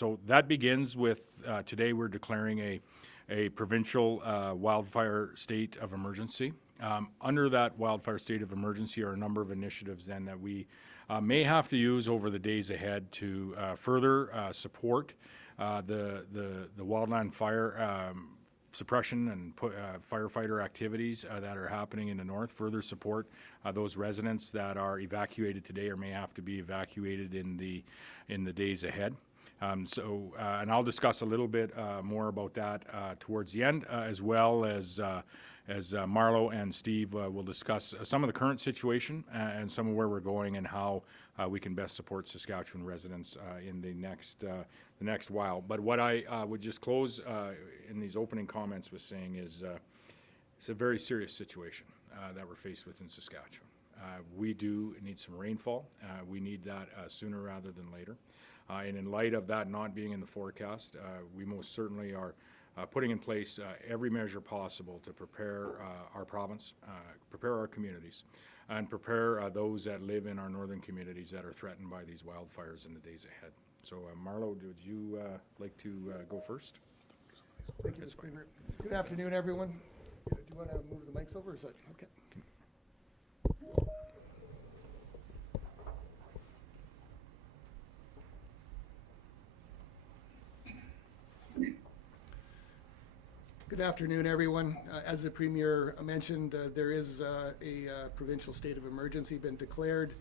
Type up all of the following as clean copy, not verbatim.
So that begins with today we're declaring a provincial wildfire state of emergency. Under that wildfire state of emergency are a number of initiatives then that we may have to use over the days ahead to further support the wildland fire suppression and firefighter activities that are happening in the north, further support those residents that are evacuated today or may have to be evacuated in the days ahead. And I'll discuss a little bit more about that towards the end, as well as Marlo and Steve will discuss some of the current situation and some of where we're going and how we can best support Saskatchewan residents in the next while. But what I would just close in these opening comments with saying is it's a very serious situation that we're faced with in Saskatchewan. We do need some rainfall. We need that sooner rather than later. And in light of that not being in the forecast, we most certainly are putting in place every measure possible to prepare our province, prepare our communities, and prepare those that live in our northern communities that are threatened by these wildfires in the days ahead. So, Marlo, would you like to go first? Thank you, Mr. Premier. Good afternoon, everyone. Do you want to move the mics over? Or is that okay? Good afternoon, everyone. As the Premier mentioned, there is a provincial state of emergency been declared.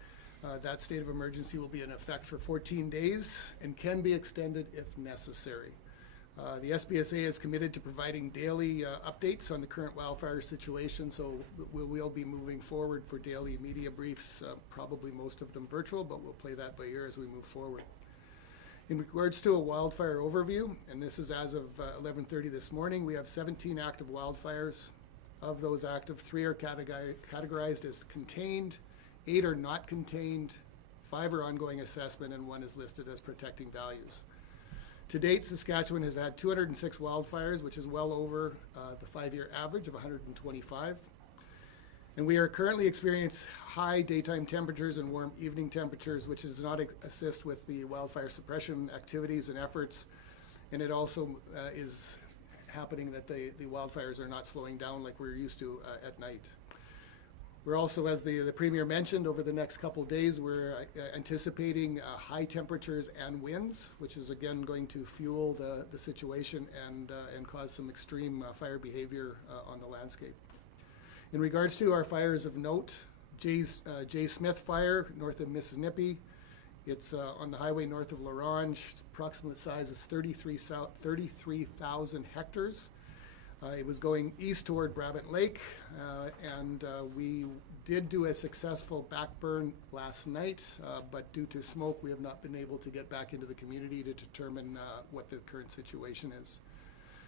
That state of emergency will be in effect for 14 days and can be extended if necessary. The SPSA is committed to providing daily updates on the current wildfire situation, so we'll be moving forward for daily media briefs, probably most of them virtual, but we'll play that by ear as we move forward. In regards to a wildfire overview, and this is as of 11:30 this morning, we have 17 active wildfires. Of those active, 3 are categorized as contained, 8 are not contained, 5 are ongoing assessment, and 1 is listed as protecting values. To date, Saskatchewan has had 206 wildfires, which is well over the 5-year average of 125. And we are currently experiencing high daytime temperatures and warm evening temperatures, which does not assist with the wildfire suppression activities and efforts. And it also is happening that the wildfires are not slowing down like we're used to at night. We're also, as the Premier mentioned, over the next couple of days, we're anticipating high temperatures and winds, which is again going to fuel the situation and cause some extreme fire behavior on the landscape. In regards to our fires of note, J. Smith Fire, north of Mississippi. It's on the highway north of L'Orange. Approximate size is 33,000 hectares. It was going east toward Brabant Lake, and we did do a successful backburn last night, but due to smoke, we have not been able to get back into the community to determine what the current situation is.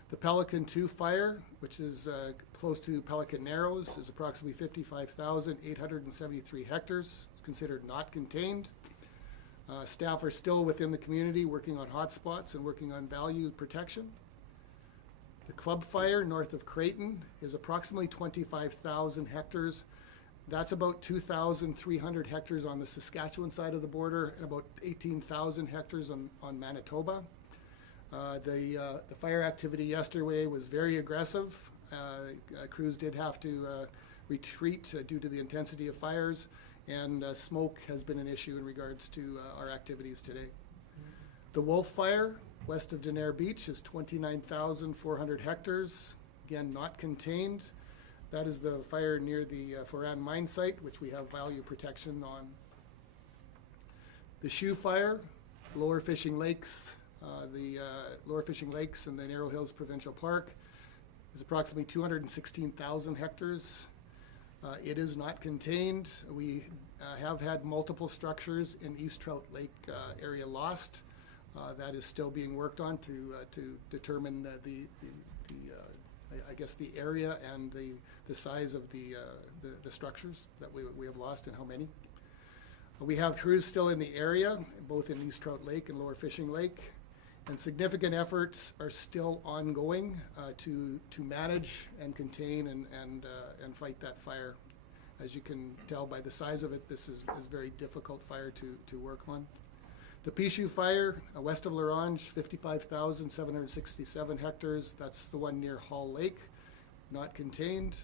The Pelican 2 fire, which is close to Pelican Narrows, is approximately 55,873 hectares. It's considered not contained. Staff are still within the community working on hotspots and working on value protection. The Club Fire north of Creighton is approximately 25,000 hectares. That's about 2,300 hectares on the Saskatchewan side of the border and about 18,000 hectares on Manitoba. The fire activity yesterday was very aggressive. Crews did have to retreat due to the intensity of fires, and smoke has been an issue in regards to our activities today. The Wolf Fire west of Denair Beach is 29,400 hectares, again not contained. That is the fire near the Foran mine site, which we have value protection on. The Shoe Fire, Lower Fishing Lakes, Lower Fishing Lakes and the Narrow Hills Provincial Park is approximately 216,000 hectares. It is not contained. We have had multiple structures in East Trout Lake area lost. That is still being worked on to determine the area and the size of the structures that we have lost and how many. We have crews still in the area, both in East Trout Lake and Lower Fishing Lake. And significant efforts are still ongoing to manage and contain and fight that fire. As you can tell by the size of it, this is very difficult fire to work on. The Pichu fire, west of Larange, 55,767 hectares. That's the one near Hall Lake, not contained.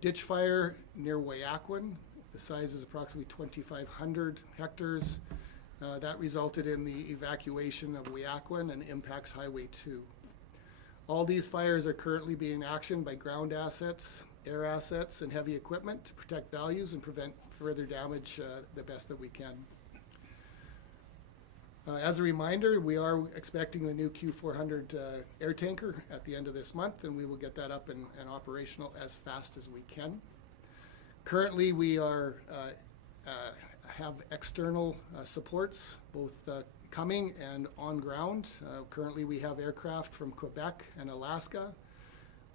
Ditch fire near Weyakwan. The size is approximately 2,500 hectares. That resulted in the evacuation of Weyakwan and impacts Highway 2. All these fires are currently being actioned by ground assets, air assets, and heavy equipment to protect values and prevent further damage the best that we can. As a reminder, we are expecting the new Q400 air tanker at the end of this month, and we will get that up and operational as fast as we can. Currently, we have external supports, both coming and on ground. Currently, we have aircraft from Quebec and Alaska.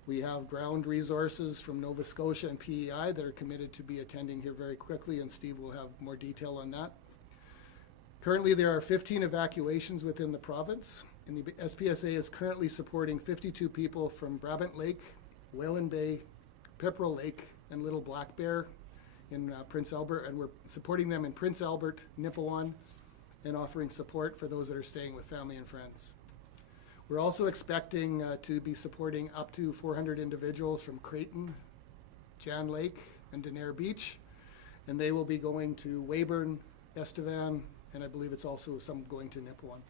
We have ground resources from Nova Scotia and PEI that are committed to be attending here very quickly, and Steve will have more detail on that. Currently, there are 15 evacuations within the province, and the SPSA is currently supporting 52 people from Brabant Lake, Whalen Bay, Pipperel Lake, and Little Black Bear in Prince Albert, and we're supporting them in Prince Albert, Nipawin, and offering support for those that are staying with family and friends. We're also expecting to be supporting up to 400 individuals from Creighton, Jan Lake, and Denair Beach, and they will be going to Weyburn, Estevan, and I believe it's also some going to Nipawin.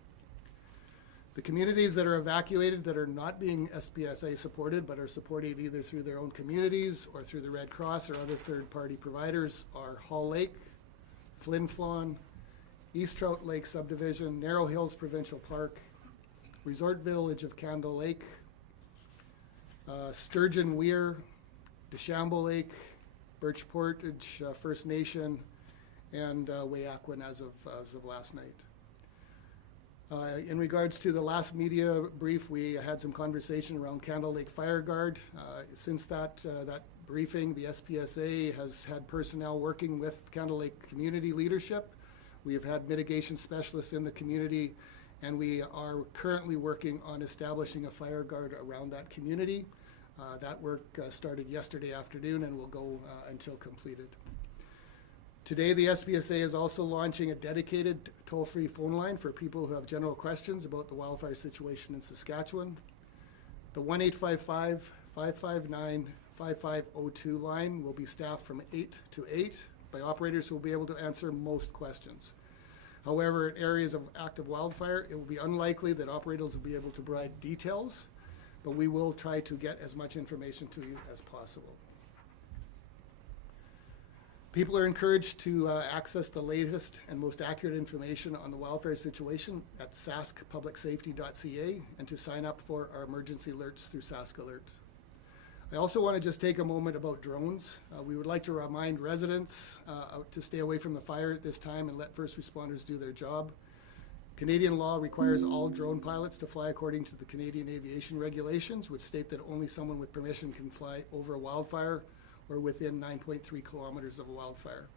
The communities that are evacuated that are not being SPSA supported but are supported either through their own communities or through the Red Cross or other third-party providers are Hall Lake, Flin Flon, East Trout Lake Subdivision, Narrow Hills Provincial Park, Resort Village of Candle Lake, Sturgeon Weir, DeChambeau Lake, Birch Portage First Nation, and Weyakwan as of last night. In regards to the last media brief, we had some conversation around Candle Lake Fire Guard. Since that briefing, the SPSA has had personnel working with Candle Lake community leadership. We have had mitigation specialists in the community, and we are currently working on establishing a fire guard around that community. That work started yesterday afternoon and will go until completed. Today, the SPSA is also launching a dedicated toll-free phone line for people who have general questions about the wildfire situation in Saskatchewan. The 1-855-559-5502 line will be staffed from 8 to 8 by operators who will be able to answer most questions. However, in areas of active wildfire, it will be unlikely that operators will be able to provide details, but we will try to get as much information to you as possible. People are encouraged to access the latest and most accurate information on the wildfire situation at saskpublicsafety.ca and to sign up for our emergency alerts through Sask Alert. I also want to just take a moment about drones. We would like to remind residents to stay away from the fire at this time and let first responders do their job. Canadian law requires all drone pilots to fly according to the Canadian aviation regulations, which state that only someone with permission can fly over a wildfire or within 9.3 kilometers of a wildfire.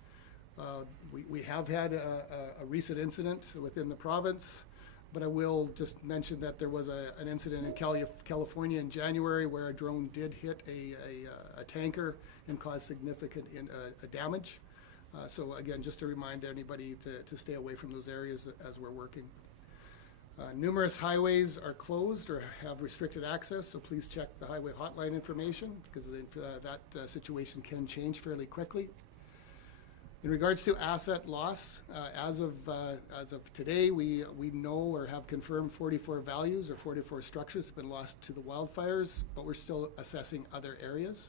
We have had a recent incident within the province, but I will just mention that there was an incident in California in January where a drone did hit a tanker and caused significant damage. So again, just to remind anybody to stay away from those areas as we're working. Numerous highways are closed or have restricted access, so please check the highway hotline information because that situation can change fairly quickly. In regards to asset loss, as of today, we know or have confirmed 44 values or 44 structures have been lost to the wildfires, but we're still assessing other areas.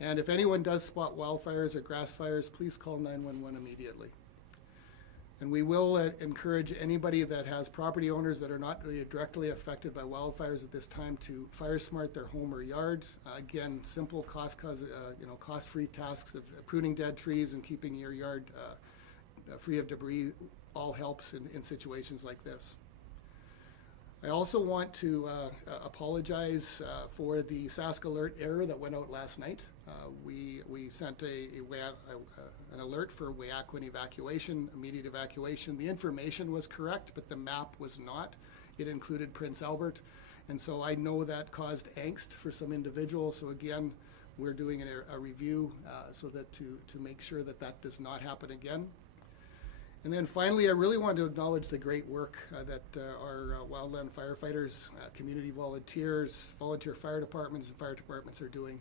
And if anyone does spot wildfires or grass fires, please call 911 immediately. And we will encourage anybody that has property owners that are not really directly affected by wildfires at this time to fire smart their home or yard. Again, simple cost-free tasks of pruning dead trees and keeping your yard free of debris all helps in situations like this. I also want to apologize for the Sask Alert error that went out last night. We sent an alert for Weyakwan evacuation, immediate evacuation. The information was correct, but the map was not. It included Prince Albert, and so I know that caused angst for some individuals. So again, we're doing a review so that to make sure that that does not happen again. And then finally, I really want to acknowledge the great work that our wildland firefighters, community volunteers, volunteer fire departments, and fire departments are doing.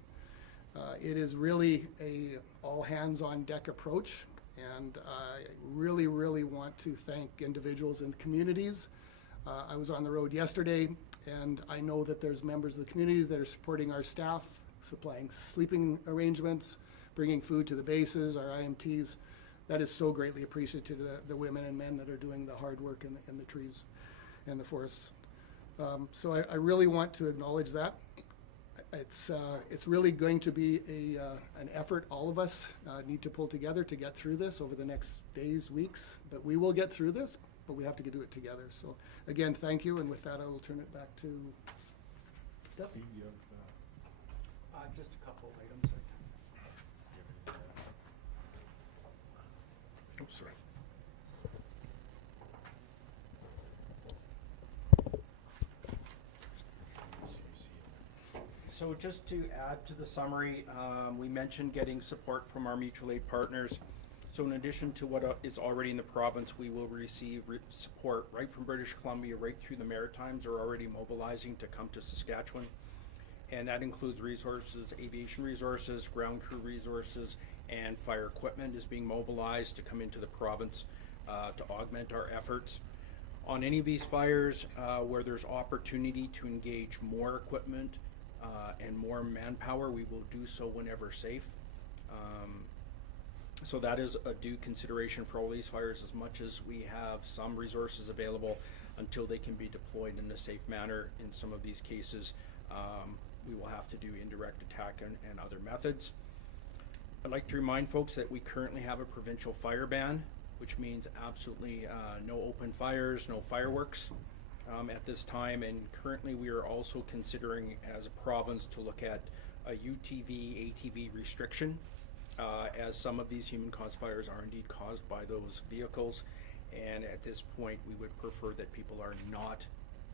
It is really a all-hands-on-deck approach, and I really, really want to thank individuals in communities. I was on the road yesterday, and I know that there's members of the community that are supporting our staff, supplying sleeping arrangements, bringing food to the bases, our IMTs. That is so greatly appreciated to the women and men that are doing the hard work in the trees and the forests. So I really want to acknowledge that. It's really going to be an effort all of us need to pull together to get through this over the next days, weeks. But we will get through this, but we have to do it together. So again, thank you, and with that, I will turn it back to Steph. Steve, you have, Just a couple items. oops, sorry. So just to add to the summary, we mentioned getting support from our mutual aid partners. So in addition to what is already in the province, we will receive support right from British Columbia, right through the Maritimes are already mobilizing to come to Saskatchewan. And that includes resources, aviation resources, ground crew resources, and fire equipment is being mobilized to come into the province to augment our efforts. On any of these fires where there's opportunity to engage more equipment and more manpower, we will do so whenever safe. So that is a due consideration for all these fires, as much as we have some resources available until they can be deployed in a safe manner. In some of these cases, we will have to do indirect attack and other methods. I'd like to remind folks that we currently have a provincial fire ban, which means absolutely no open fires, no fireworks at this time. And currently we are also considering as a province to look at a UTV, ATV restriction, as some of these human-caused fires are indeed caused by those vehicles. And at this point, we would prefer that people are not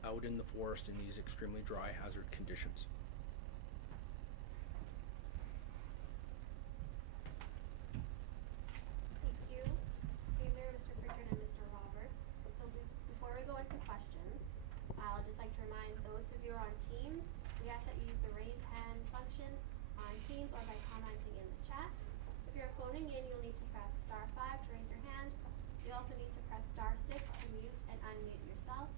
out in the forest in these extremely dry hazard conditions. Thank you, Premier, Mr. Pritchard, and Mr. Roberts. So before we go into questions, I'll just like to remind those of you who are on Teams, we ask that you use the raise hand function on Teams or by commenting in the chat. If you're phoning in, you'll need to press *5 to raise your hand. You also need to press *6 to mute and unmute yourself.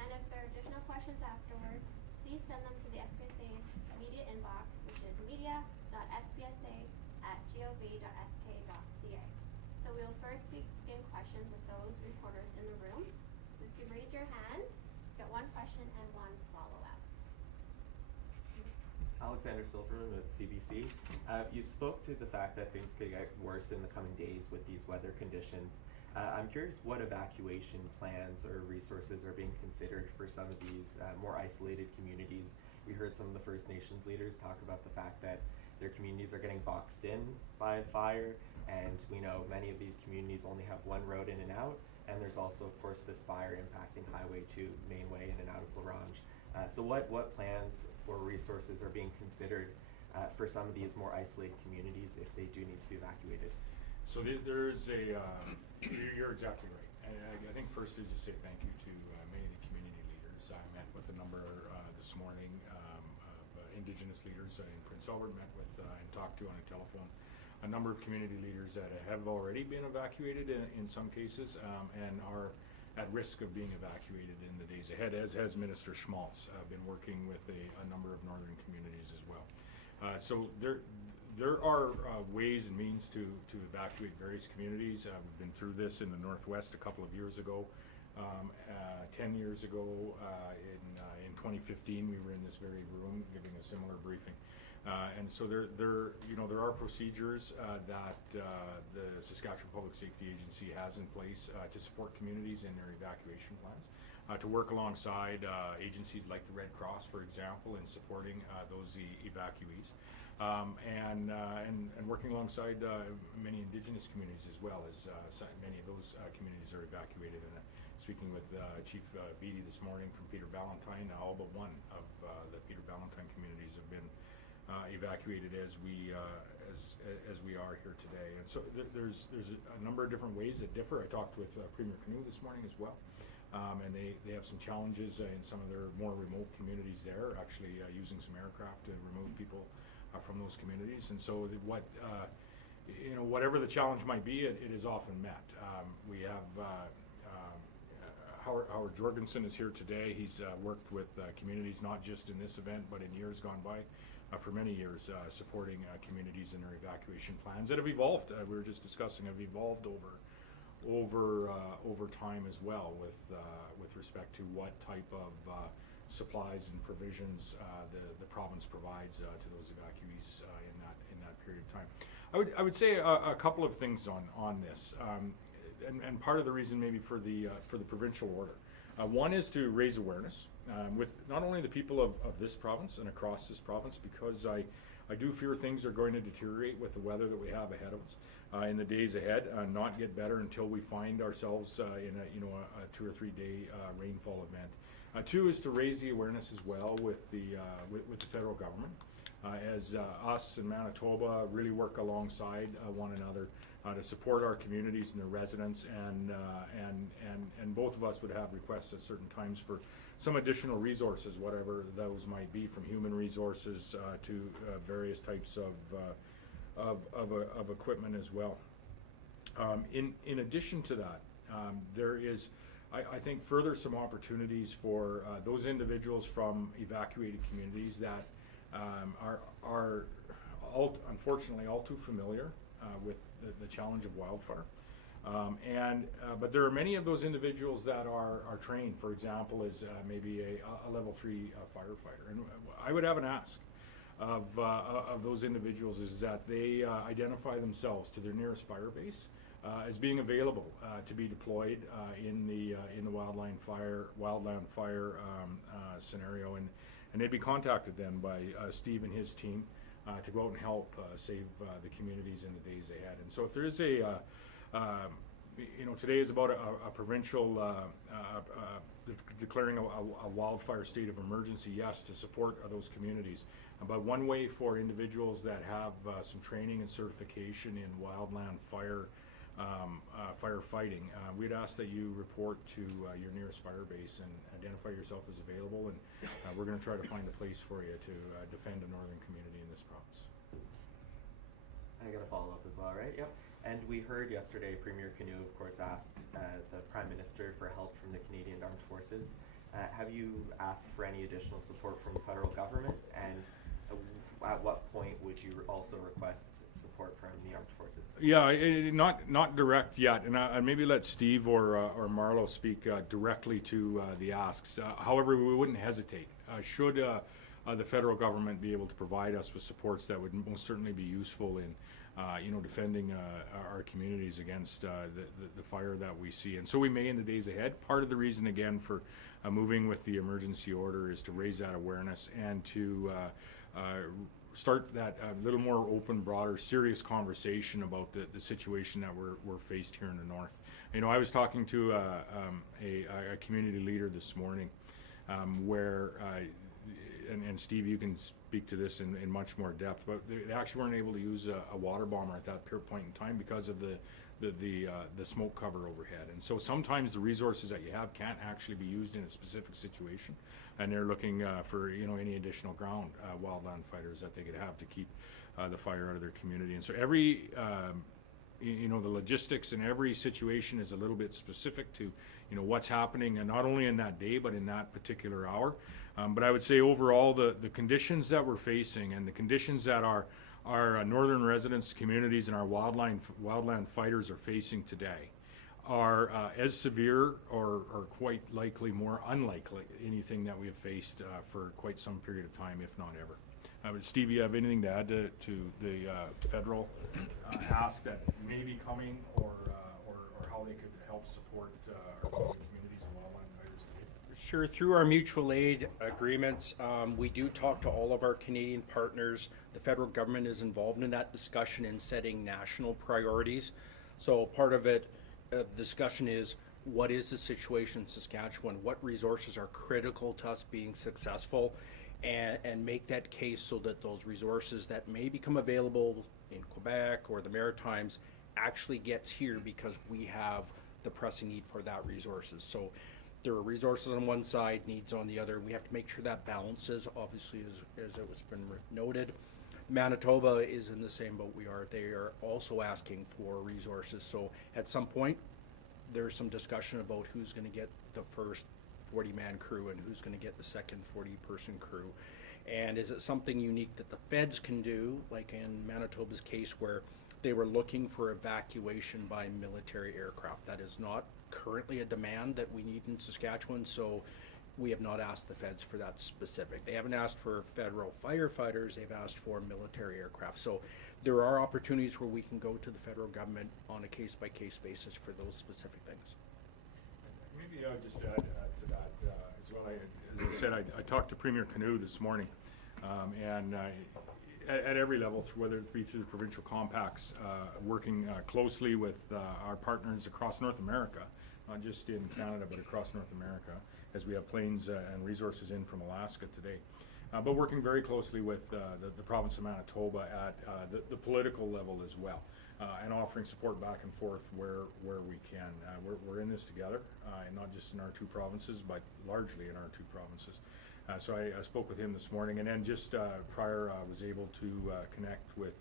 And if there are additional questions afterwards, please send them to the SPSA's media inbox, which is media.spsa@gov.sk.ca. So we'll first begin questions with those reporters in the room. So if you raise your hand, get one question and one follow-up. Alexander Silverman with CBC. You spoke to the fact that things could get worse in the coming days with these weather conditions. I'm curious what evacuation plans or resources are being considered for some of these more isolated communities. We heard some of the First Nations leaders talk about the fact that their communities are getting boxed in by fire, and we know many of these communities only have one road in and out, and there's also, of course, this fire impacting Highway 2 mainway in and out of La Ronge. So what plans or resources are being considered for some of these more isolated communities if they do need to be evacuated? So there's a, you're exactly right. And I think first is to say thank you to many of the community leaders. I met with a number this morning of Indigenous leaders in Prince Albert, met with and talked to on a telephone a number of community leaders that have already been evacuated in some cases and are at risk of being evacuated in the days ahead, as has Minister Schmaltz been working with a number of northern communities as well. So there are ways and means to evacuate various communities. We've been through this in the Northwest a couple of years ago. 10 years ago, in 2015, we were in this very room giving a similar briefing. And so there are procedures that the Saskatchewan Public Safety Agency has in place to support communities in their evacuation plans, to work alongside agencies like the Red Cross, for example, in supporting those evacuees. And working alongside many Indigenous communities as well, as many of those communities are evacuated. And speaking with Chief Beattie this morning from Peter Ballantyne, all but one of the Peter Ballantyne communities have been evacuated as we are here today. And so there's a number of different ways that differ. I talked with Premier Canoe this morning as well, and they have some challenges in some of their more remote communities there, actually using some aircraft to remove people from those communities. And so whatever the challenge might be, it is often met. We have Howard Jorgensen is here today. He's worked with communities not just in this event, but in years gone by, for many years, supporting communities in their evacuation plans that have evolved. We were just discussing, have evolved over time as well, with respect to what type of supplies and provisions the province provides to those evacuees in that period of time. I would say a couple of things on this, and part of the reason maybe for the provincial order. One is to raise awareness with not only the people of this province and across this province, because I do fear things are going to deteriorate with the weather that we have ahead of us in the days ahead, not get better until we find ourselves in a 2 or 3 day rainfall event. Two is to raise the awareness as well with the federal government, as us in Manitoba really work alongside one another to support our communities and their residents, and both of us would have requests at certain times for some additional resources, whatever those might be, from human resources to various types of equipment as well. In addition to that, there is, I think, further some opportunities for those individuals from evacuated communities that are unfortunately all too familiar with the challenge of wildfire. But there are many of those individuals that are trained, for example, as maybe a level 3 firefighter. And I would have an ask of those individuals is that they identify themselves to their nearest fire base as being available to be deployed in the wildland fire scenario, and they'd be contacted then by Steve and his team to go out and help save the communities in the days ahead. And so if there is today is about a provincial declaring a wildfire state of emergency, yes, to support those communities. But one way for individuals that have some training and certification in wildland fire firefighting, we'd ask that you report to your nearest fire base and identify yourself as available, and we're going to try to find a place for you to defend a northern community in this province. I got a follow-up as well, right? Yep. And we heard yesterday Premier Canoe, of course, asked the Prime Minister for help from the Canadian Armed Forces. Have you asked for any additional support from the federal government? And at what point would you also request support from the armed forces? Yeah, not direct yet, and I'd maybe let Steve or Marlo speak directly to the asks. However, we wouldn't hesitate. Should the federal government be able to provide us with supports that would most certainly be useful in defending our communities against the fire that we see. And so we may in the days ahead. Part of the reason, again, for moving with the emergency order is to raise that awareness and to start that little more open, broader, serious conversation about the situation that we're faced here in the north. I was talking to a community leader this morning where and Steve, you can speak to this in much more depth, but they actually weren't able to use a water bomber at that point in time because of the smoke cover overhead. And so sometimes the resources that you have can't actually be used in a specific situation, and they're looking for any additional ground wildland fighters that they could have to keep the fire out of their community. And so every the logistics in every situation is a little bit specific to what's happening, and not only in that day but in that particular hour. But I would say overall the conditions that we're facing and the conditions that our northern residents, communities, and our wildland fighters are facing today are as severe or quite likely more unlikely anything that we have faced for quite some period of time, if not ever. But Steve, you have anything to add to the federal ask that may be coming, or how they could help support our communities and wildland fighters today? Sure. Through our mutual aid agreements, we do talk to all of our Canadian partners. The federal government is involved in that discussion in setting national priorities. So part of it, discussion is, what is the situation in Saskatchewan? What resources are critical to us being successful? and make that case so that those resources that may become available in Quebec or the Maritimes actually gets here because we have the pressing need for that resources. So there are resources on one side, needs on the other. We have to make sure that balances, obviously, as it was been noted. Manitoba is in the same boat we are. They are also asking for resources. So at some point, there's some discussion about who's going to get the first 40-man crew and who's going to get the second 40-person crew. And is it something unique that the feds can do, like in Manitoba's case where they were looking for evacuation by military aircraft? That is not currently a demand that we need in Saskatchewan, so we have not asked the feds for that specific. They haven't asked for federal firefighters, they've asked for military aircraft. So there are opportunities where we can go to the federal government on a case-by-case basis for those specific things. Maybe I'll just add to that as well. As I said, I talked to Premier Canoe this morning, and at every level, whether it be through the provincial compacts, working closely with our partners across North America, not just in Canada, but across North America, as we have planes and resources in from Alaska today. But working very closely with the province of Manitoba at the political level as well, and offering support back and forth where we can. We're in this together, and not just in our two provinces, but largely in our two provinces. So I spoke with him this morning, and then just prior I was able to connect with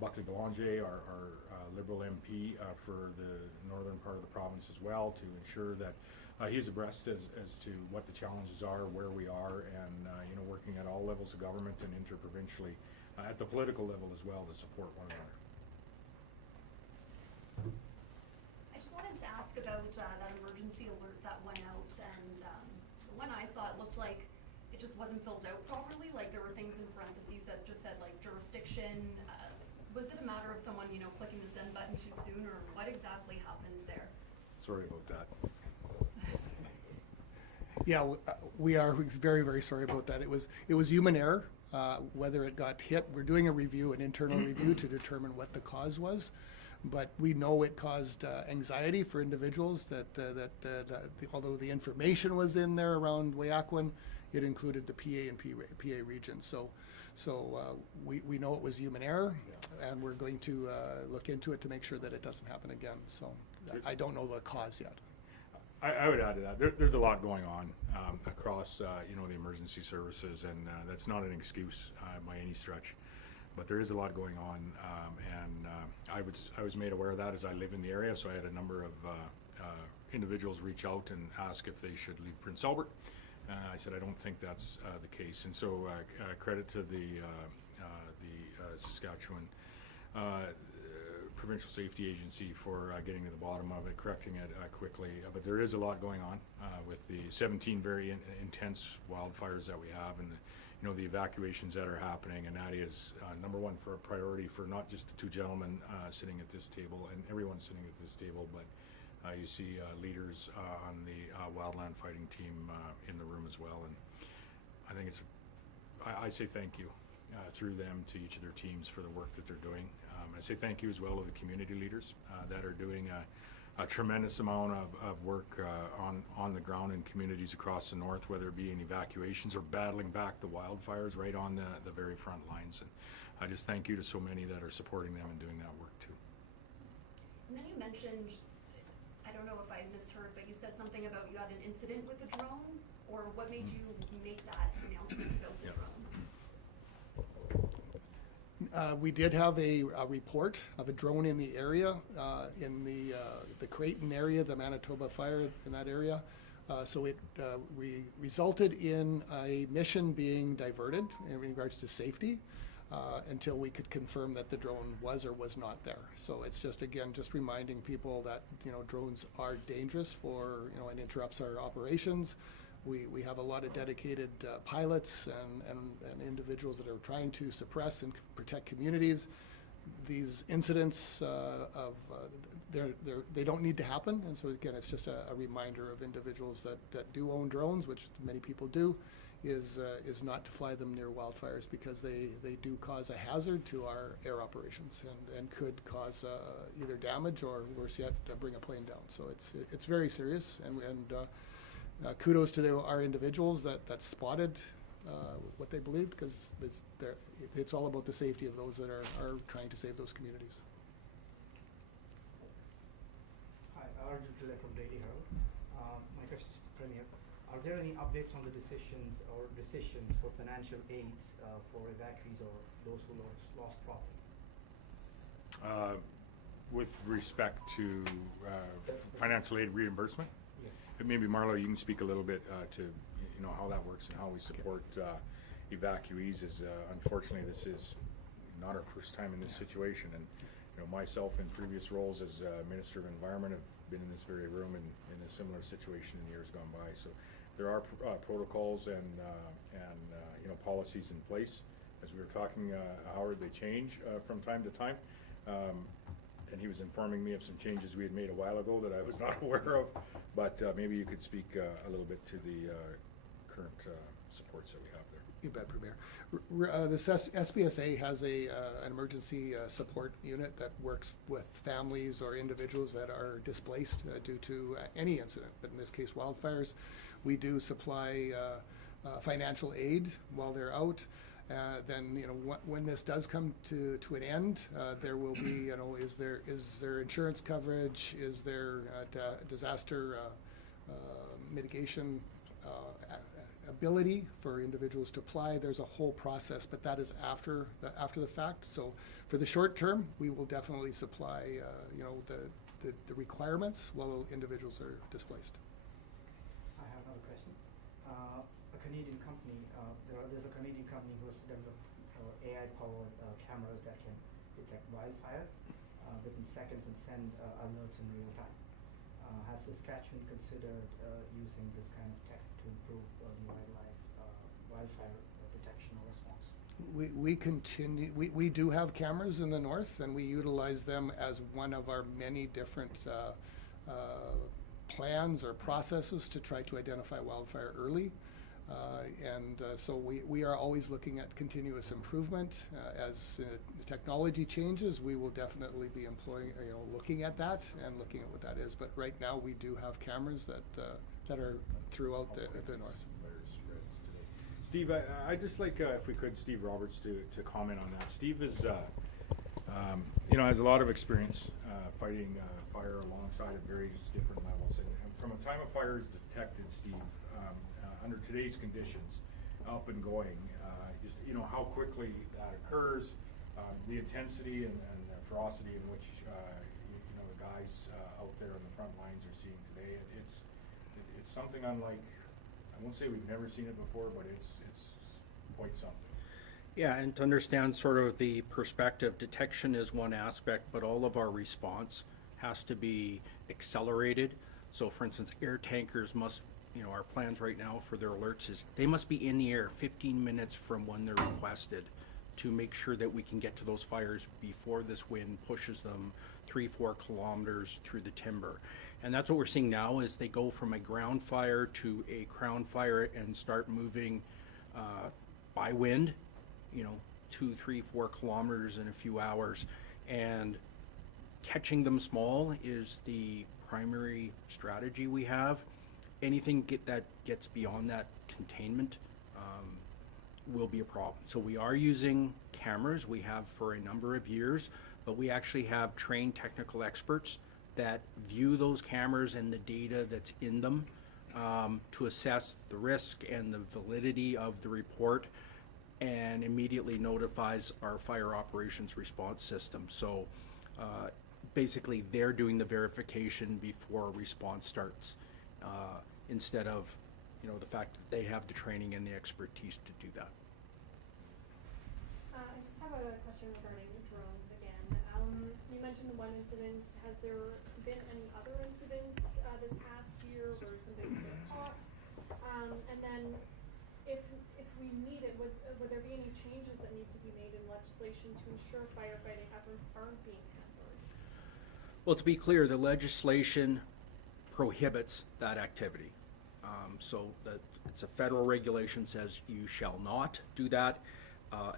Buckley Belanger, our Liberal MP for the northern part of the province as well, to ensure that he's abreast as to what the challenges are, where we are, and working at all levels of government and interprovincially at the political level as well to support one another. I just wanted to ask about that emergency alert that went out, and when I saw it looked like it just wasn't filled out properly, like there were things in parentheses that just said like jurisdiction. Was it a matter of someone, clicking the send button too soon, or what exactly happened there? Sorry about that. Yeah, we are very, very sorry about that. It was human error, whether it got hit. We're doing a review, an internal review, to determine what the cause was. But we know it caused anxiety for individuals that although the information was in there around Weyakwan, it included the PA and PA region. So we know it was human error, and we're going to look into it to make sure that it doesn't happen again. So I don't know the cause yet. I would add to that. There's a lot going on across the emergency services, and that's not an excuse by any stretch. But there is a lot going on, and I was made aware of that as I live in the area. So I had a number of individuals reach out and ask if they should leave Prince Albert. I said I don't think that's the case, and so credit to the Saskatchewan Provincial Safety Agency for getting to the bottom of it, correcting it quickly. But there is a lot going on with the 17 very intense wildfires that we have, and the evacuations that are happening, and that is number one for a priority for not just the two gentlemen sitting at this table and everyone sitting at this table, but you see leaders on the wildland fighting team in the room as well. And I think I say thank you through them to each of their teams for the work that they're doing. I say thank you as well to the community leaders that are doing a tremendous amount of work on the ground in communities across the north, whether it be in evacuations or battling back the wildfires right on the very front lines. And I just thank you to so many that are supporting them and doing that work too. And then you mentioned, I don't know if I misheard, but you said something about you had an incident with a drone, or what made you make that announcement about the drone? We did have a report of a drone in the area, in the Creighton area, the Manitoba fire in that area. So it resulted in a mission being diverted in regards to safety until we could confirm that the drone was or was not there. So it's just, again, just reminding people that drones are dangerous for and interrupts our operations. We have a lot of dedicated pilots and individuals that are trying to suppress and protect communities. These incidents they don't need to happen, and so again, it's just a reminder of individuals that do own drones, which many people do, is not to fly them near wildfires, because they do cause a hazard to our air operations and could cause either damage or, worse yet, bring a plane down. So it's very serious, and kudos to our individuals that spotted what they believed, because it's all about the safety of those that are trying to save those communities. Hi, Arjun Pillai from Daily Herald. My question is to Premier. Are there any updates on the decisions for financial aids for evacuees or those who lost property? With respect to financial aid reimbursement? Yes. Maybe Marlo, you can speak a little bit to how that works and how we support evacuees. Unfortunately, this is not our first time in this situation, and myself in previous roles as Minister of Environment have been in this very room in a similar situation in years gone by. So there are protocols and policies in place. As we were talking, Howard, they change from time to time. And he was informing me of some changes we had made a while ago that I was not aware of. But maybe you could speak a little bit to the current supports that we have there. You bet, Premier. The SPSA has an emergency support unit that works with families or individuals that are displaced due to any incident, but in this case wildfires. We do supply financial aid while they're out. Then when this does come to an end, there will be is there insurance coverage? Is there disaster mitigation ability for individuals to apply? There's a whole process, but that is after the fact. So for the short term, we will definitely supply the requirements while individuals are displaced. I have another question. A Canadian company, there's a Canadian company who has developed AI-powered cameras that can detect wildfires within seconds and send alerts in real time. Has Saskatchewan considered using this kind of tech to improve the wildfire detection or response? We do have cameras in the north, and we utilize them as one of our many different plans or processes to try to identify wildfire early. So we are always looking at continuous improvement. As technology changes, we will definitely be looking at that and looking at what that is. But right now, we do have cameras that are throughout the north. Steve, I'd just like, if we could, Steve Roberts, to comment on that. Steve is, has a lot of experience fighting fire alongside at various different levels. And from a time a fire is detected, Steve, under today's conditions, up and going, just how quickly that occurs, the intensity and the ferocity in which the guys out there on the front lines are seeing today. It's something unlike. I won't say we've never seen it before, but it's quite something. Yeah, and to understand sort of the perspective, detection is one aspect, but all of our response has to be accelerated. So for instance, air tankers must, our plans right now for their alerts is they must be in the air 15 minutes from when they're requested to make sure that we can get to those fires before this wind pushes them 3-4 kilometers through the timber. And that's what we're seeing now is they go from a ground fire to a crown fire and start moving by wind, 2, 3, 4 kilometers in a few hours. And catching them small is the primary strategy we have. Anything that gets beyond that containment will be a problem. So we are using cameras. We have for a number of years, but we actually have trained technical experts that view those cameras and the data that's in them to assess the risk and the validity of the report, and immediately notifies our fire operations response system. So basically they're doing the verification before response starts, instead of the fact that they have the training and the expertise to do that. I just have a question regarding drones again. You mentioned one incident. Has there been any other incidents this past year where somebody's been caught? And then if we need it, would there be any changes that need to be made in legislation to ensure firefighting efforts aren't being hampered? Well, to be clear, the legislation prohibits that activity. So that it's a federal regulation says you shall not do that.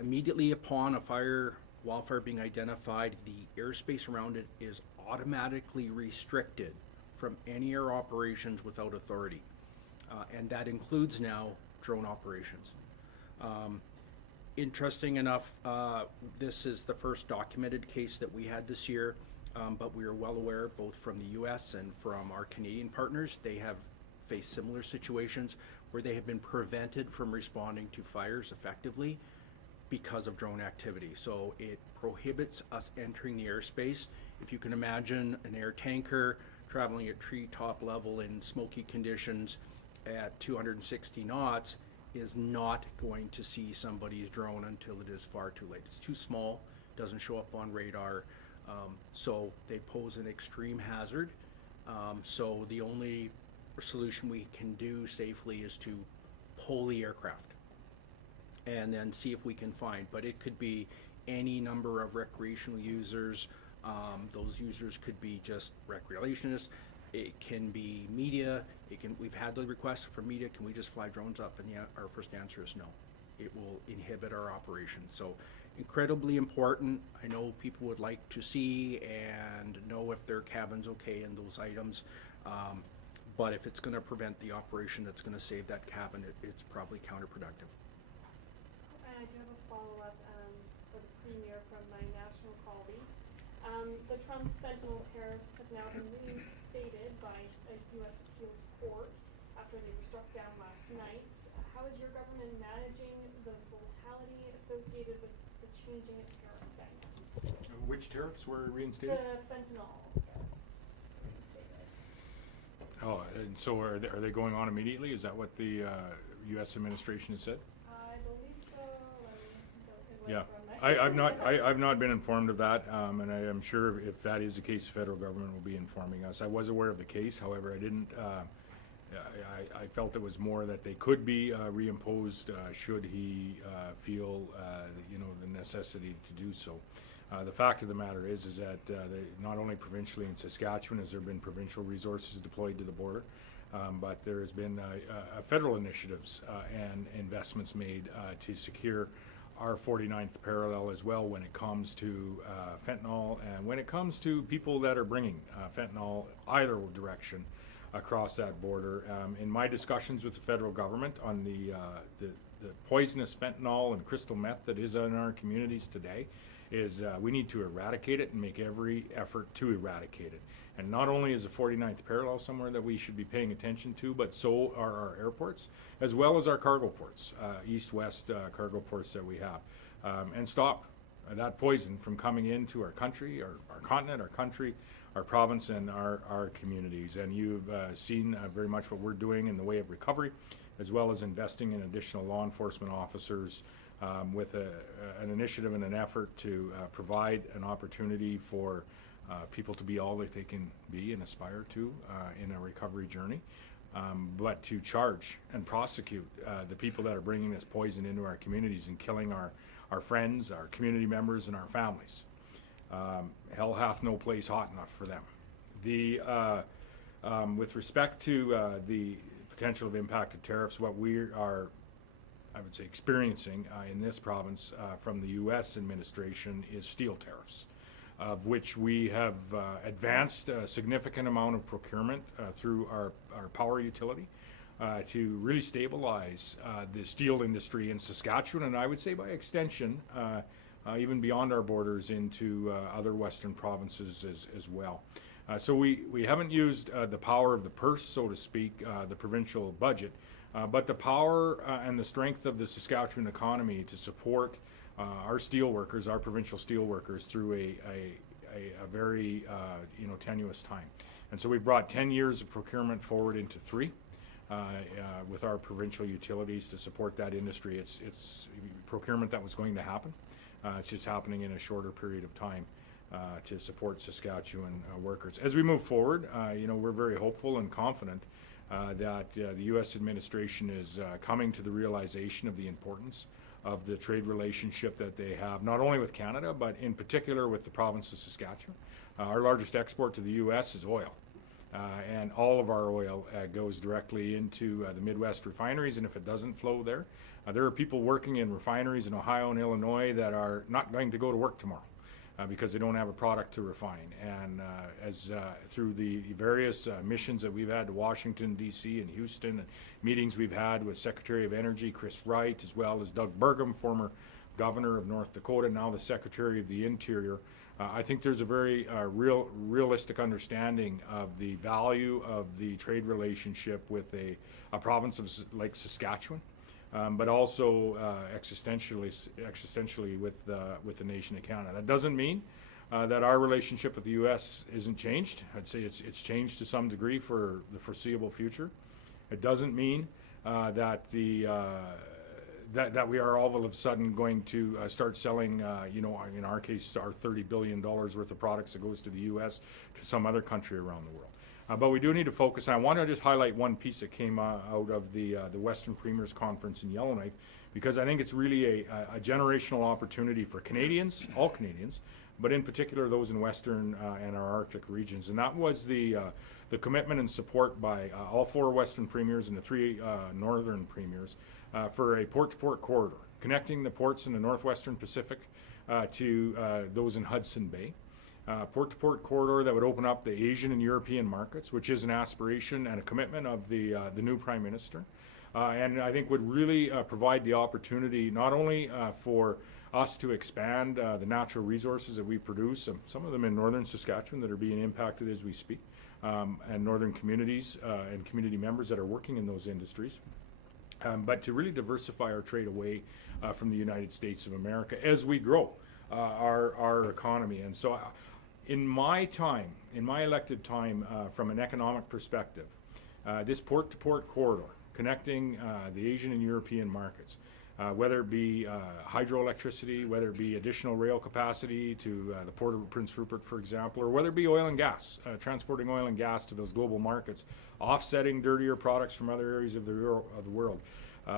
Immediately upon a wildfire being identified, the airspace around it is automatically restricted from any air operations without authority. And that includes now drone operations. Interesting enough, this is the first documented case that we had this year, but we are well aware, both from the U.S. and from our Canadian partners, they have faced similar situations where they have been prevented from responding to fires effectively because of drone activity. So it prohibits us entering the airspace. If you can imagine an air tanker traveling at treetop level in smoky conditions at 260 knots, is not going to see somebody's drone until it is far too late. It's too small, doesn't show up on radar, so they pose an extreme hazard. So the only solution we can do safely is to pull the aircraft and then see if we can find, but it could be any number of recreational users. Those users could be just recreationists. It can be media. We've had the requests from media, can we just fly drones up? And our first answer is no. It will inhibit our operation. So incredibly important. I know people would like to see and know if their cabin's okay and those items. But if it's gonna prevent the operation that's gonna save that cabin, it's probably counterproductive. And I do have a follow-up for the Premier from my national colleagues. The Trump fentanyl tariffs have now been reinstated by a U.S. appeals court after they were struck down last night. How is your government managing the volatility associated with the changing tariff dynamic? Which tariffs were reinstated? The fentanyl tariffs reinstated. Oh, and so are they going on immediately? Is that what the U.S. administration has said? I believe so. Let me go Yeah, from my I've not been informed of that, and I am sure if that is the case, the federal government will be informing us. I was aware of the case, however, I didn't. I felt it was more that they could be reimposed should he feel the necessity to do so. The fact of the matter is that not only provincially in Saskatchewan has there been provincial resources deployed to the border, but there has been federal initiatives and investments made to secure our 49th parallel as well when it comes to fentanyl and when it comes to people that are bringing fentanyl either direction across that border. In my discussions with the federal government on the poisonous fentanyl and crystal meth that is in our communities today, is we need to eradicate it and make every effort to eradicate it. And not only is the 49th parallel somewhere that we should be paying attention to, but so are our airports, as well as our cargo ports, east-west cargo ports that we have. And stop that poison from coming into our country, our continent, our country, our province, and our communities. And you've seen very much what we're doing in the way of recovery, as well as investing in additional law enforcement officers with an initiative and an effort to provide an opportunity for people to be all that they can be and aspire to in a recovery journey, but to charge and prosecute the people that are bringing this poison into our communities and killing our friends, our community members, and our families. Hell hath no place hot enough for them. With respect to the potential of impact of tariffs, what we are, I would say, experiencing in this province from the U.S. administration is steel tariffs, of which we have advanced a significant amount of procurement through our power utility to really stabilize the steel industry in Saskatchewan, and I would say by extension even beyond our borders into other western provinces as well. So we haven't used the power of the purse, so to speak, the provincial budget, but the power and the strength of the Saskatchewan economy to support our steel workers, our provincial steel workers, through a very tenuous time. And so we brought 10 years of procurement forward into 3 with our provincial utilities to support that industry. It's procurement that was going to happen. It's just happening in a shorter period of time to support Saskatchewan workers. As we move forward, we're very hopeful and confident that the U.S. administration is coming to the realization of the importance of the trade relationship that they have, not only with Canada, but in particular with the province of Saskatchewan. Our largest export to the U.S. is oil, and all of our oil goes directly into the Midwest refineries, and if it doesn't flow there, there are people working in refineries in Ohio and Illinois that are not going to go to work tomorrow because they don't have a product to refine. And through the various missions that we've had to Washington, D.C. and Houston, and meetings we've had with Secretary of Energy Chris Wright, as well as Doug Burgum, former Governor of North Dakota, now the Secretary of the Interior, I think there's a very realistic understanding of the value of the trade relationship with a province like Saskatchewan, but also existentially with the nation of Canada. That doesn't mean that our relationship with the U.S. isn't changed. I'd say it's changed to some degree for the foreseeable future. It doesn't mean that that we are all of a sudden going to start selling, in our case, our $30 billion worth of products that goes to the U.S. to some other country around the world. But we do need to focus, and I want to just highlight one piece that came out of the Western Premiers Conference in Yellowknife, because I think it's really a generational opportunity for Canadians, all Canadians, but in particular those in Western and our Arctic regions. And that was the commitment and support by all 4 Western Premiers and the 3 Northern Premiers for a port-to-port corridor, connecting the ports in the Northwestern Pacific to those in Hudson Bay. Port-to-port corridor that would open up the Asian and European markets, which is an aspiration and a commitment of the new Prime Minister. And I think would really provide the opportunity not only for us to expand the natural resources that we produce, some of them in northern Saskatchewan that are being impacted as we speak, and northern communities and community members that are working in those industries, but to really diversify our trade away from the United States of America as we grow our economy. And so in my elected time, from an economic perspective, this port-to-port corridor connecting the Asian and European markets, whether it be hydroelectricity, whether it be additional rail capacity to the Port of Prince Rupert, for example, or whether it be oil and gas, transporting oil and gas to those global markets, offsetting dirtier products from other areas of the world,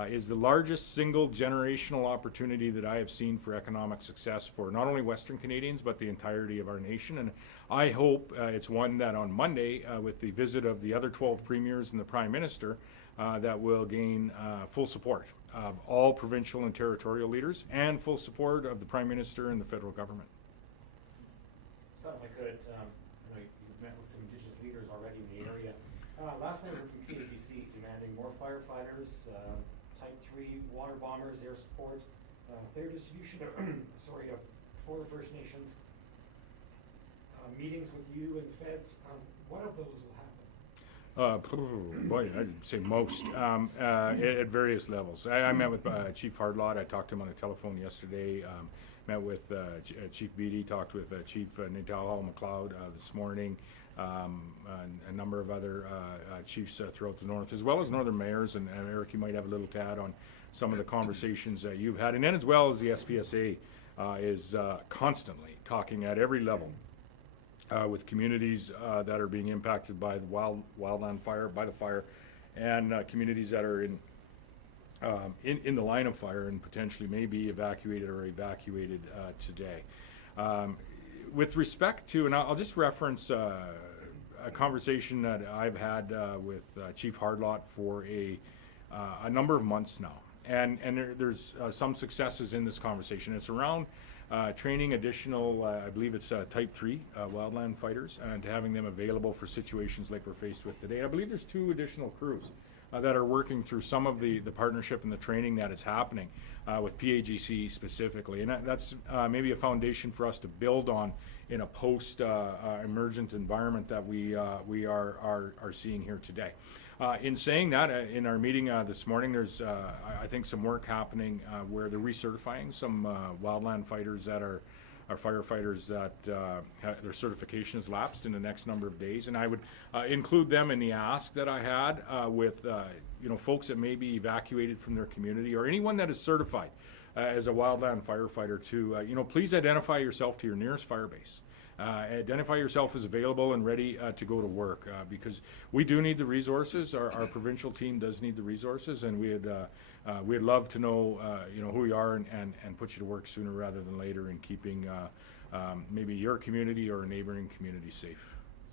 is the largest single generational opportunity that I have seen for economic success for not only Western Canadians, but the entirety of our nation. And I hope it's one that on Monday, with the visit of the other 12 premiers and the Prime Minister, that will gain full support of all provincial and territorial leaders and full support of the Prime Minister and the federal government. Scott, if I could, I know you've met with some Indigenous leaders already in the area. Last night we heard from PABC demanding more firefighters, Type 3 water bombers, air support, fair distribution for the First Nations, meetings with you and the feds. What of those will happen? Boy, I'd say most at various levels. I met with Chief Hardlot. I talked to him on the telephone yesterday. Met with Chief Beattie. Talked with Chief Natal McLeod this morning. A number of other chiefs throughout the north, as well as northern mayors. And Eric, you might have a little to add on some of the conversations that you've had. And then as well as the SPSA is constantly talking at every level with communities that are being impacted by the wildland fire, by the fire, and communities that are in the line of fire and potentially may be evacuated or evacuated today. With respect to, and I'll just reference a conversation that I've had with Chief Hardlot for a number of months now, and there's some successes in this conversation. It's around training additional, I believe it's Type 3 wildland fighters, and having them available for situations like we're faced with today. I believe there's 2 additional crews that are working through some of the partnership and the training that is happening with PAGC specifically. And that's maybe a foundation for us to build on in a post-emergent environment that we are seeing here today. In saying that, in our meeting this morning, there's, I think, some work happening where they're recertifying some wildland fighters that are firefighters that their certification has lapsed in the next number of days. And I would include them in the ask that I had with folks that may be evacuated from their community, or anyone that is certified as a wildland firefighter to, please identify yourself to your nearest fire base. Identify yourself as available and ready to go to work, because we do need the resources. Our provincial team does need the resources, and we'd love to know who you are and put you to work sooner rather than later in keeping maybe your community or a neighboring community safe.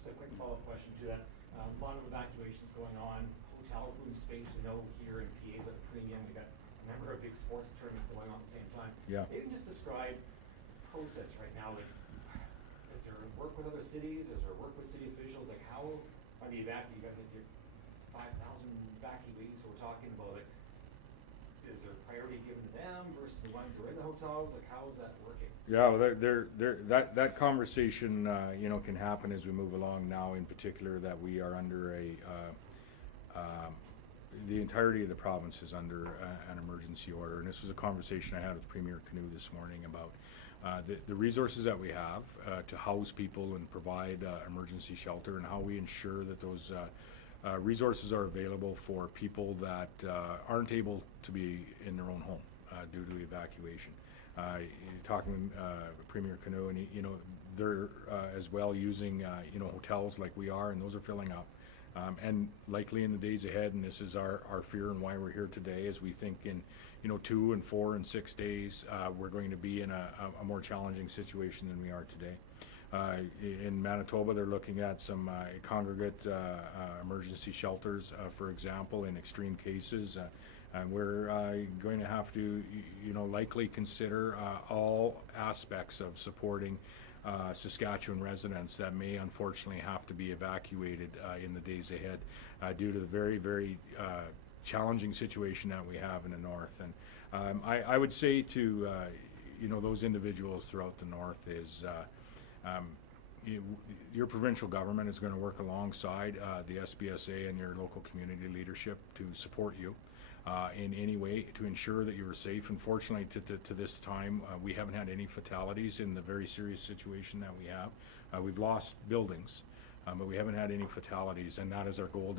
Just a quick follow-up question to that. A lot of evacuations going on. Hotel room space, we know here in PA is at a premium. We got a number of big sports tournaments going on at the same time. Yeah. Maybe just describe the process right now. Like, there work with other cities? Is there work with city officials? Like how are the you got your 5,000 evacuees, so we're talking about it. Is there priority given to them versus the ones that are in the hotels? Like how is that working? Yeah, well, that conversation, you know, can happen as we move along now, in particular that we are under the entirety of the province is under an emergency order. And this was a conversation I had with Premier Canoe this morning about the resources that we have to house people and provide emergency shelter, and how we ensure that those resources are available for people that aren't able to be in their own home due to evacuation. Talking Premier Canoe, and you know, they're as well using you know, hotels like we are, and those are filling up. And likely in the days ahead, and this is our fear and why we're here today, is we think in, you know, 2 and 4 and 6 days we're going to be in a more challenging situation than we are today. In Manitoba, they're looking at some congregate emergency shelters, for example, in extreme cases. And we're going to have to, you know, likely consider all aspects of supporting Saskatchewan residents that may unfortunately have to be evacuated in the days ahead due to the very, very challenging situation that we have in the north. And I would say to you know, those individuals throughout the north is your provincial government is going to work alongside the SPSA and your local community leadership to support you in any way to ensure that you're safe. Unfortunately, to this time, we haven't had any fatalities in the very serious situation that we have. We've lost buildings, but we haven't had any fatalities, and that is our goal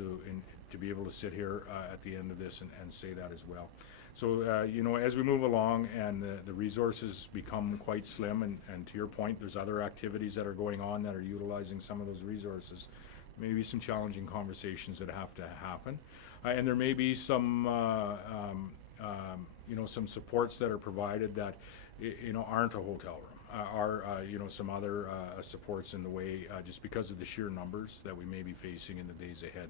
to be able to sit here at the end of this and say that as well. So, you know, as we move along and the resources become quite slim, and to your point, there's other activities that are going on that are utilizing some of those resources, maybe some challenging conversations that have to happen. And there may be some, you know, some supports that are provided that, you know, aren't a hotel room, are, you know, some other supports in the way, just because of the sheer numbers that we may be facing in the days ahead.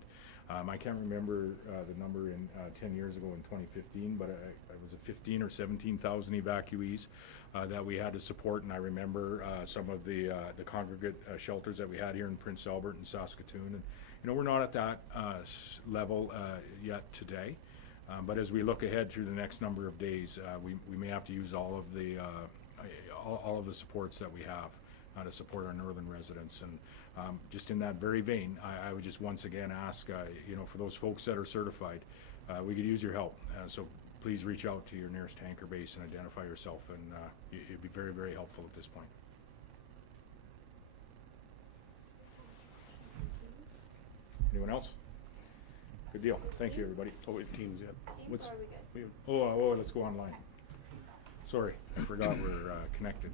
I can't remember the number in 10 years ago in 2015, but it was a 15 or 17,000 evacuees that we had to support, and I remember some of the congregate shelters that we had here in Prince Albert and Saskatoon. And you know, we're not at that level yet today, but as we look ahead through the next number of days, we may have to use all of the supports that we have to support our northern residents. And just in that very vein, I would just once again ask, you know, for those folks that are certified, we could use your help. So please reach out to your nearest tanker base and identify yourself, and it'd be very, very helpful at this point. Anyone else? Good deal. Thank you, everybody. Oh, wait, Teams yet? Teams, or are we good? Oh, let's go online. Sorry, I forgot we're connected.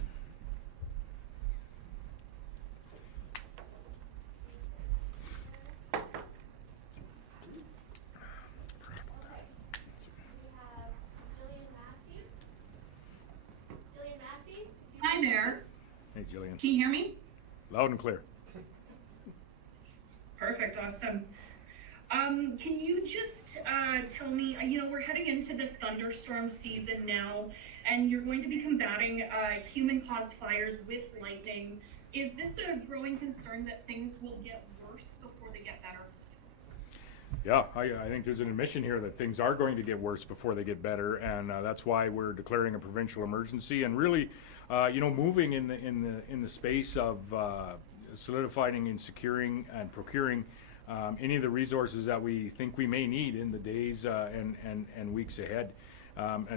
Hi there. Hey, Jillian. Can you hear me? Loud and clear. Perfect, awesome. Can you just tell me, you know, we're heading into the thunderstorm season now, and you're going to be combating human-caused fires with lightning. Is this a growing concern that things will get worse before they get better? Yeah, I think there's an admission here that things are going to get worse before they get better, and that's why we're declaring a provincial emergency and really, you know, moving in the space of solidifying and securing and procuring any of the resources that we think we may need in the days and weeks ahead.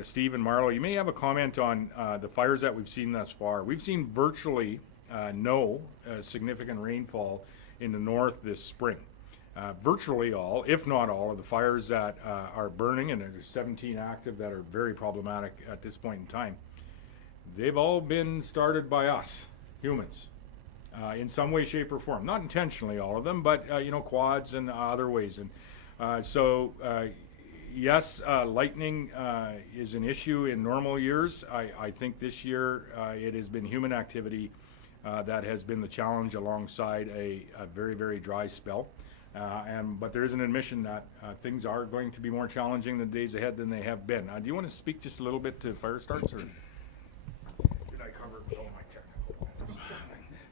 Steve and Marlo, you may have a comment on the fires that we've seen thus far. We've seen virtually no significant rainfall in the north this spring. Virtually all, if not all, of the fires that are burning, and there's 17 active that are very problematic at this point in time, they've all been started by us, humans, in some way, shape, or form. Not intentionally, all of them, but you know, quads and other ways. And so, yes, lightning is an issue in normal years. I think this year it has been human activity that has been the challenge alongside a very, very dry spell. But there is an admission that things are going to be more challenging in the days ahead than they have been. Do you want to speak just a little bit to fire starts, or did I cover all my technical?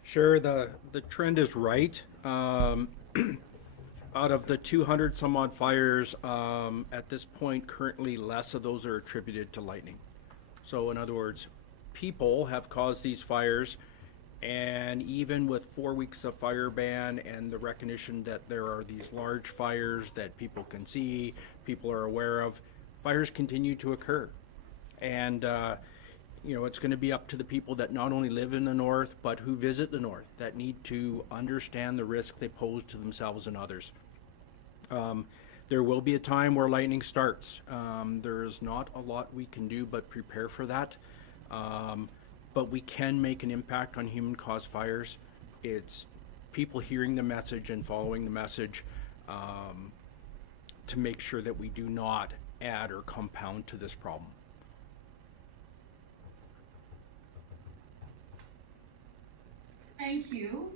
Sure, the trend is right. Out of the 200 some odd fires, at this point, currently less of those are attributed to lightning. So in other words, people have caused these fires, and even with 4 weeks of fire ban and the recognition that there are these large fires that people can see, people are aware of, fires continue to occur. And it's going to be up to the people that not only live in the north, but who visit the north, that need to understand the risk they pose to themselves and others. There will be a time where lightning starts. There is not a lot we can do but prepare for that. But we can make an impact on human-caused fires. It's people hearing the message and following the message to make sure that we do not add or compound to this problem. Thank you.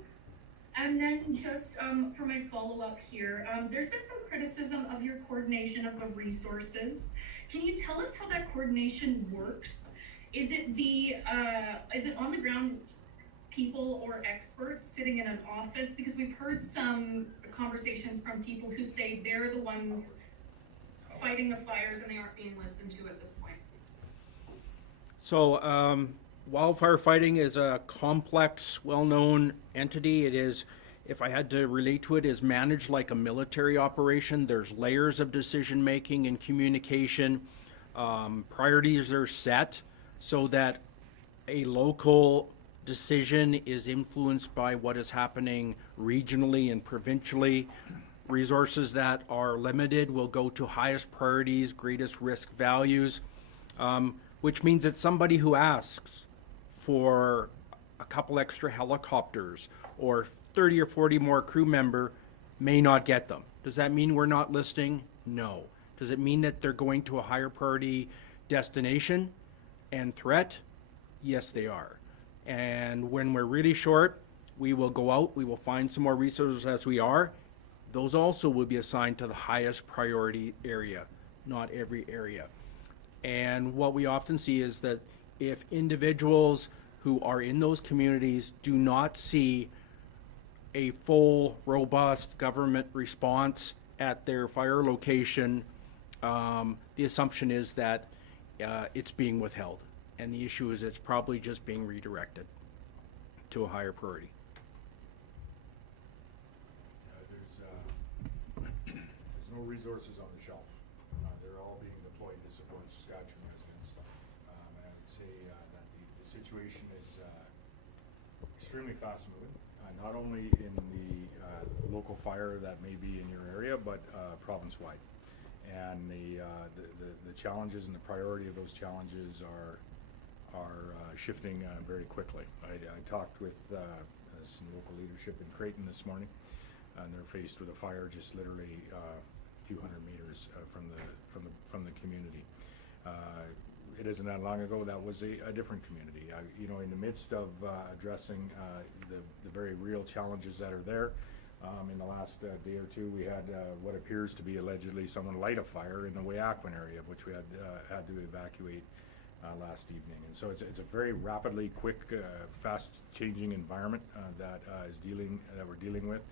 And then just for my follow-up here, there's been some criticism of your coordination of the resources. Can you tell us how that coordination works? Is it on the ground people or experts sitting in an office? Because we've heard some conversations from people who say they're the ones fighting the fires and they aren't being listened to at this point. So wildfire fighting is a complex, well-known entity. It is, if I had to relate to it, is managed like a military operation. There's layers of decision-making and communication. Priorities are set so that a local decision is influenced by what is happening regionally and provincially. Resources that are limited will go to highest priorities, greatest risk values, which means that somebody who asks for a couple extra helicopters or 30 or 40 more crew member may not get them. Does that mean we're not listing? No. Does it mean that they're going to a higher priority destination and threat? Yes, they are. And when we're really short, we will go out, we will find some more resources as we are. Those also will be assigned to the highest priority area, not every area. And what we often see is that if individuals who are in those communities do not see a full, robust government response at their fire location, the assumption is that it's being withheld. And the issue is it's probably just being redirected to a higher priority. There's no resources on the shelf. They're all being deployed to support Saskatchewan residents. And I would say that the situation is extremely fast moving, not only in the local fire that may be in your area, but province-wide. And the challenges and the priority of those challenges are shifting very quickly. I talked with some local leadership in Creighton this morning, and they're faced with a fire just literally a few hundred meters from the community. It isn't that long ago that was a different community. In the midst of addressing the very real challenges that are there, in the last day or two, we had what appears to be allegedly someone light a fire in the Weyakwan area, which we had to evacuate last evening. And so it's a very rapidly, quick, fast-changing environment that we're dealing with,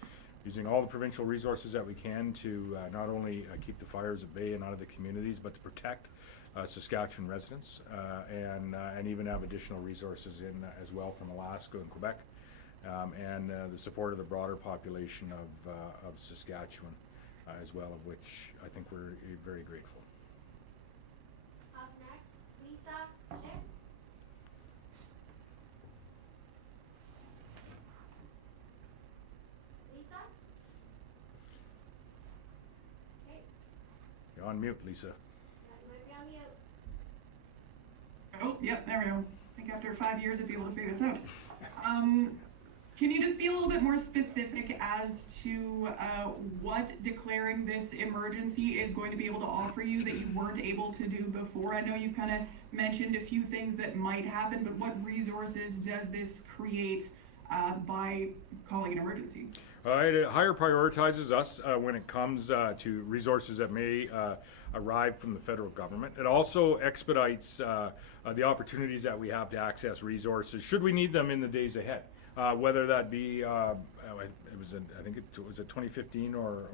using all the provincial resources that we can to not only keep the fires at bay and out of the communities, but to protect Saskatchewan residents and even have additional resources in as well from Alaska and Quebec, and the support of the broader population of Saskatchewan as well, of which I think we're very grateful. Up next, Lisa Shin. Lisa? Okay, You're on mute, Lisa. you might be on mute. Oh, yep, there we go. I think after 5 years, I'd be able to figure this out. Can you just be a little bit more specific as to what declaring this emergency is going to be able to offer you that you weren't able to do before? I know you kind of mentioned a few things that might happen, but what resources does this create by calling an emergency? It higher prioritizes us when it comes to resources that may arrive from the federal government. It also expedites the opportunities that we have to access resources should we need them in the days ahead. whether that be, it was I think it was a 2015 or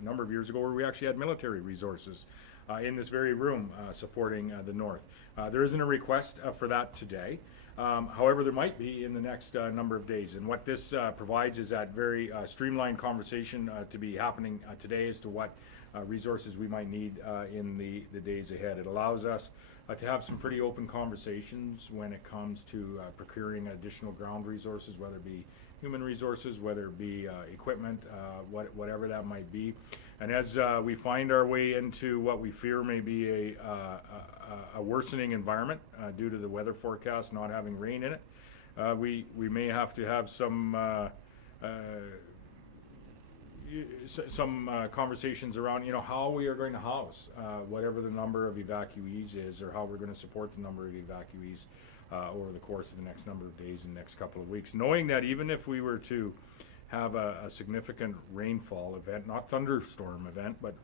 a number of years ago where we actually had military resources in this very room supporting the North. There isn't a request for that today. However, there might be in the next number of days. And what this provides is that very streamlined conversation to be happening today as to what resources we might need in the days ahead. It allows us to have some pretty open conversations when it comes to procuring additional ground resources, whether it be human resources, whether it be equipment, whatever that might be. And as we find our way into what we fear may be a worsening environment due to the weather forecast not having rain in it, we may have to have some conversations around, how we are going to house whatever the number of evacuees is, or how we're going to support the number of evacuees over the course of the next number of days and next couple of weeks, knowing that even if we were to have a significant rainfall event, not thunderstorm event, but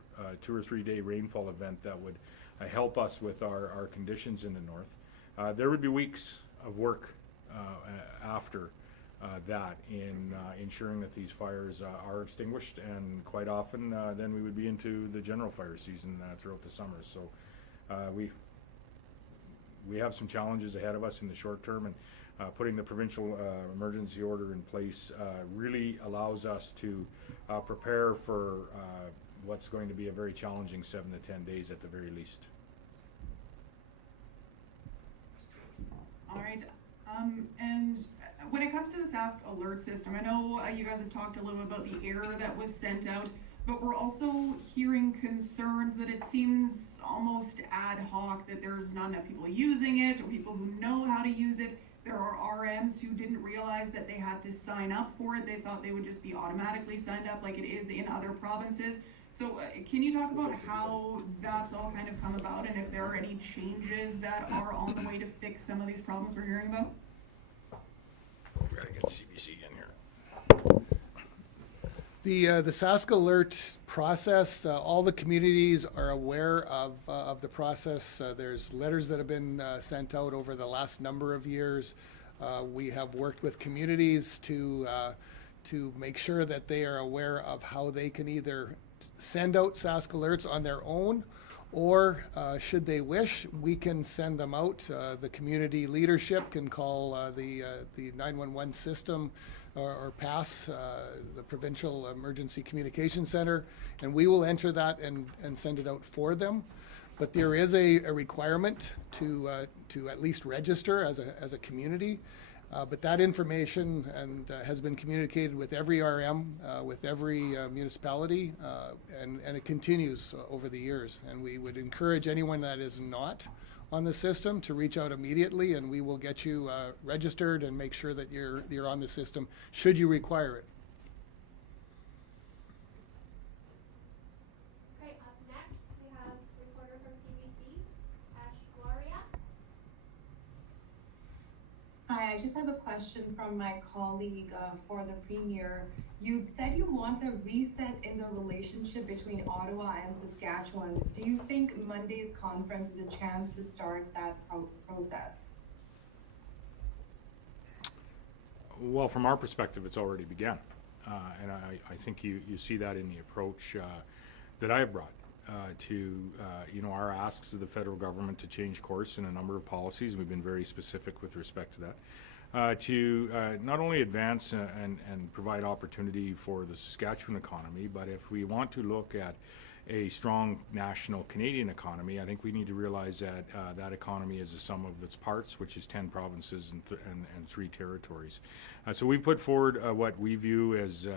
2 or 3 day rainfall event that would help us with our conditions in the north, there would be weeks of work after that in ensuring that these fires are extinguished, and quite often then we would be into the general fire season throughout the summer. So we have some challenges ahead of us in the short term, and putting the provincial emergency order in place really allows us to prepare for what's going to be a very challenging 7 to 10 days at the very least. All right. And when it comes to the Sask alert system, I know you guys have talked a little bit about the error that was sent out, but we're also hearing concerns that it seems almost ad hoc, that there's not enough people using it or people who know how to use it. There are RMs who didn't realize that they had to sign up for it. They thought they would just be automatically signed up like it is in other provinces. So can you talk about how that's all kind of come about, and if there are any changes that are on the way to fix some of these problems we're hearing about? We've got to get CBC in here. The Sask Alert process, all the communities are aware of the process. There's letters that have been sent out over the last number of years. We have worked with communities to make sure that they are aware of how they can either send out Sask Alerts on their own, or should they wish, we can send them out. The community leadership can call the 911 system or PASS, the Provincial Emergency Communication Centre, and we will enter that and send it out for them. But there is a requirement to at least register as a community. But that information has been communicated with every RM, with every municipality, and it continues over the years. And we would encourage anyone that is not on the system to reach out immediately, and we will get you registered and make sure that you're on the system should you require it. Okay, up next we have a reporter from CBC, Ash Gloria. Hi, I just have a question from my colleague for the Premier. You've said you want a reset in the relationship between Ottawa and Saskatchewan. Do you think Monday's conference is a chance to start that process? Well, from our perspective, it's already begun. And I think you see that in the approach that I have brought to our asks of the federal government to change course in a number of policies. We've been very specific with respect to that. To not only advance and provide opportunity for the Saskatchewan economy, but if we want to look at a strong national Canadian economy, I think we need to realize that that economy is the sum of its parts, which is 10 provinces and 3 territories. So we've put forward what we view as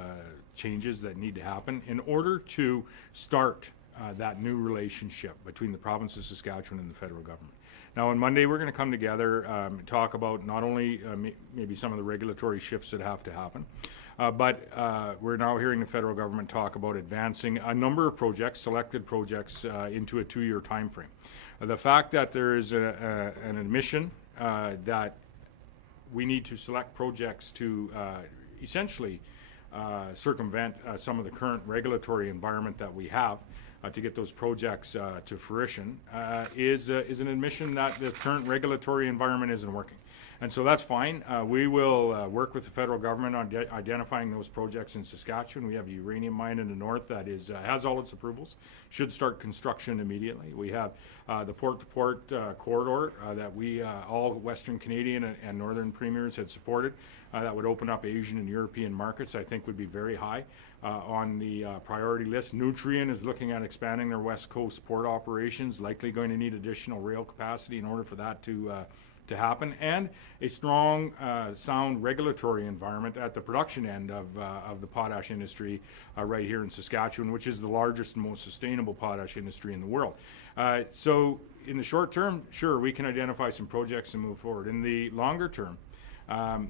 changes that need to happen in order to start that new relationship between the province of Saskatchewan and the federal government. Now on Monday we're going to come together and talk about not only maybe some of the regulatory shifts that have to happen, but we're now hearing the federal government talk about advancing a number of projects, selected projects, into a 2-year time frame. The fact that there is an admission that we need to select projects to essentially circumvent some of the current regulatory environment that we have to get those projects to fruition is an admission that the current regulatory environment isn't working. And so that's fine. We will work with the federal government on identifying those projects in Saskatchewan. We have a uranium mine in the north that is has all its approvals, should start construction immediately. We have the port-to-port corridor that we, all Western Canadian and Northern premiers had supported. That would open up Asian and European markets, I think would be very high on the priority list. Nutrien is looking at expanding their West Coast port operations, likely going to need additional rail capacity in order for that to happen, and a strong, sound regulatory environment at the production end of the potash industry right here in Saskatchewan, which is the largest and most sustainable potash industry in the world. So in the short term, sure, we can identify some projects and move forward. In the longer term,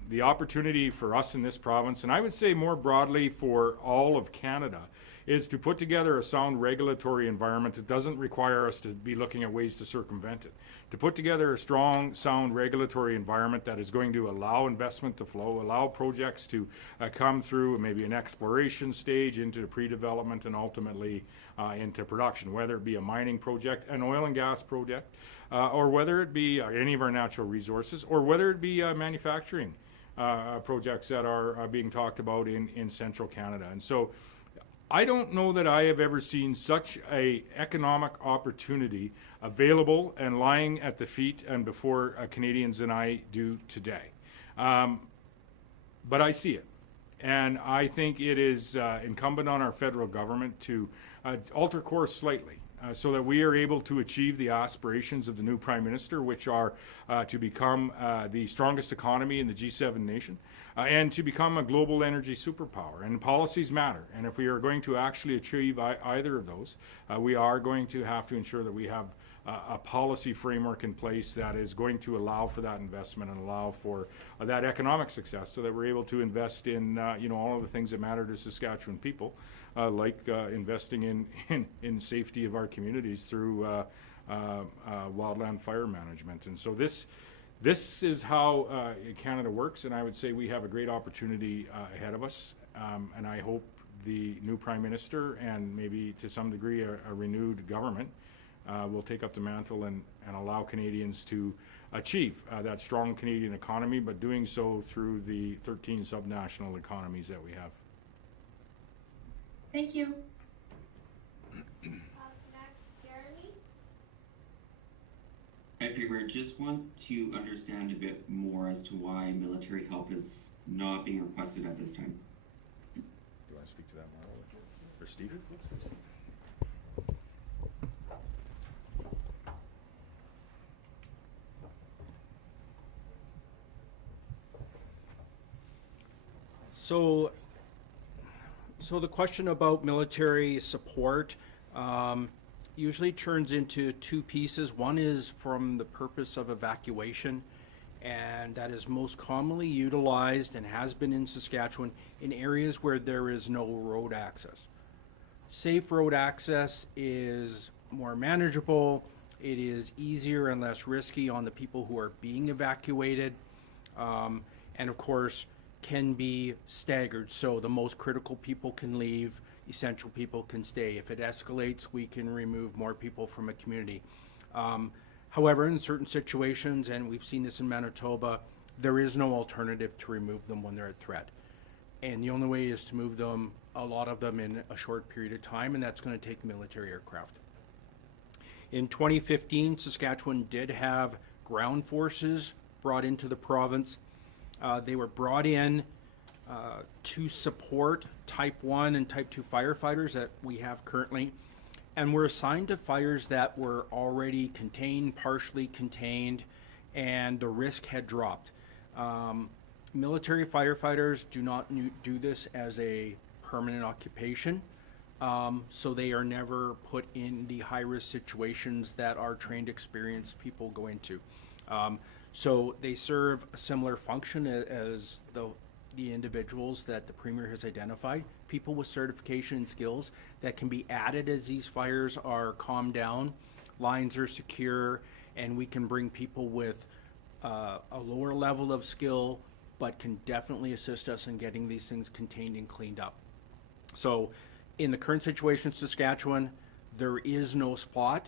the opportunity for us in this province, and I would say more broadly for all of Canada, is to put together a sound regulatory environment that doesn't require us to be looking at ways to circumvent it. To put together a strong, sound regulatory environment that is going to allow investment to flow, allow projects to come through maybe an exploration stage into the pre-development and ultimately into production, whether it be a mining project, an oil and gas project, or whether it be any of our natural resources, or whether it be manufacturing projects that are being talked about in central Canada. And so I don't know that I have ever seen such a economic opportunity available and lying at the feet and before Canadians than I do today. But I see it. And I think it is incumbent on our federal government to alter course slightly so that we are able to achieve the aspirations of the new Prime Minister, which are to become the strongest economy in the G7 nation and to become a global energy superpower. And policies matter. And if we are going to actually achieve either of those, we are going to have to ensure that we have a policy framework in place that is going to allow for that investment and allow for that economic success so that we're able to invest in all of the things that matter to Saskatchewan people, like investing in safety of our communities through wildland fire management. And so this is how Canada works, and I would say we have a great opportunity ahead of us, and I hope the new Prime Minister and maybe to some degree a renewed government will take up the mantle and allow Canadians to achieve that strong Canadian economy, but doing so through the 13 subnational economies that we have. Thank you. Next, Jeremy. Hi, Premier. Just want to understand a bit more as to why military help is not being requested at this time. Do you want to speak to that more? Or Steve? So the question about military support usually turns into two pieces. One is from the purpose of evacuation, and that is most commonly utilized and has been in Saskatchewan in areas where there is no road access. Safe road access is more manageable, it is easier and less risky on the people who are being evacuated, and of course can be staggered, so the most critical people can leave, essential people can stay. If it escalates, we can remove more people from a community. However, in certain situations, and we've seen this in Manitoba, there is no alternative to remove them when they're a threat. And the only way is to move them, a lot of them, in a short period of time, and that's going to take military aircraft. In 2015, Saskatchewan did have ground forces brought into the province. They were brought in to support Type 1 and Type 2 firefighters that we have currently, and were assigned to fires that were already contained, partially contained, and the risk had dropped. Military firefighters do not do this as a permanent occupation, so they are never put in the high-risk situations that our trained, experienced people go into. So they serve a similar function as the individuals that the Premier has identified, people with certification and skills that can be added as these fires are calmed down, lines are secure, and we can bring people with a lower level of skill, but can definitely assist us in getting these things contained and cleaned up. So in the current situation in Saskatchewan, there is no spot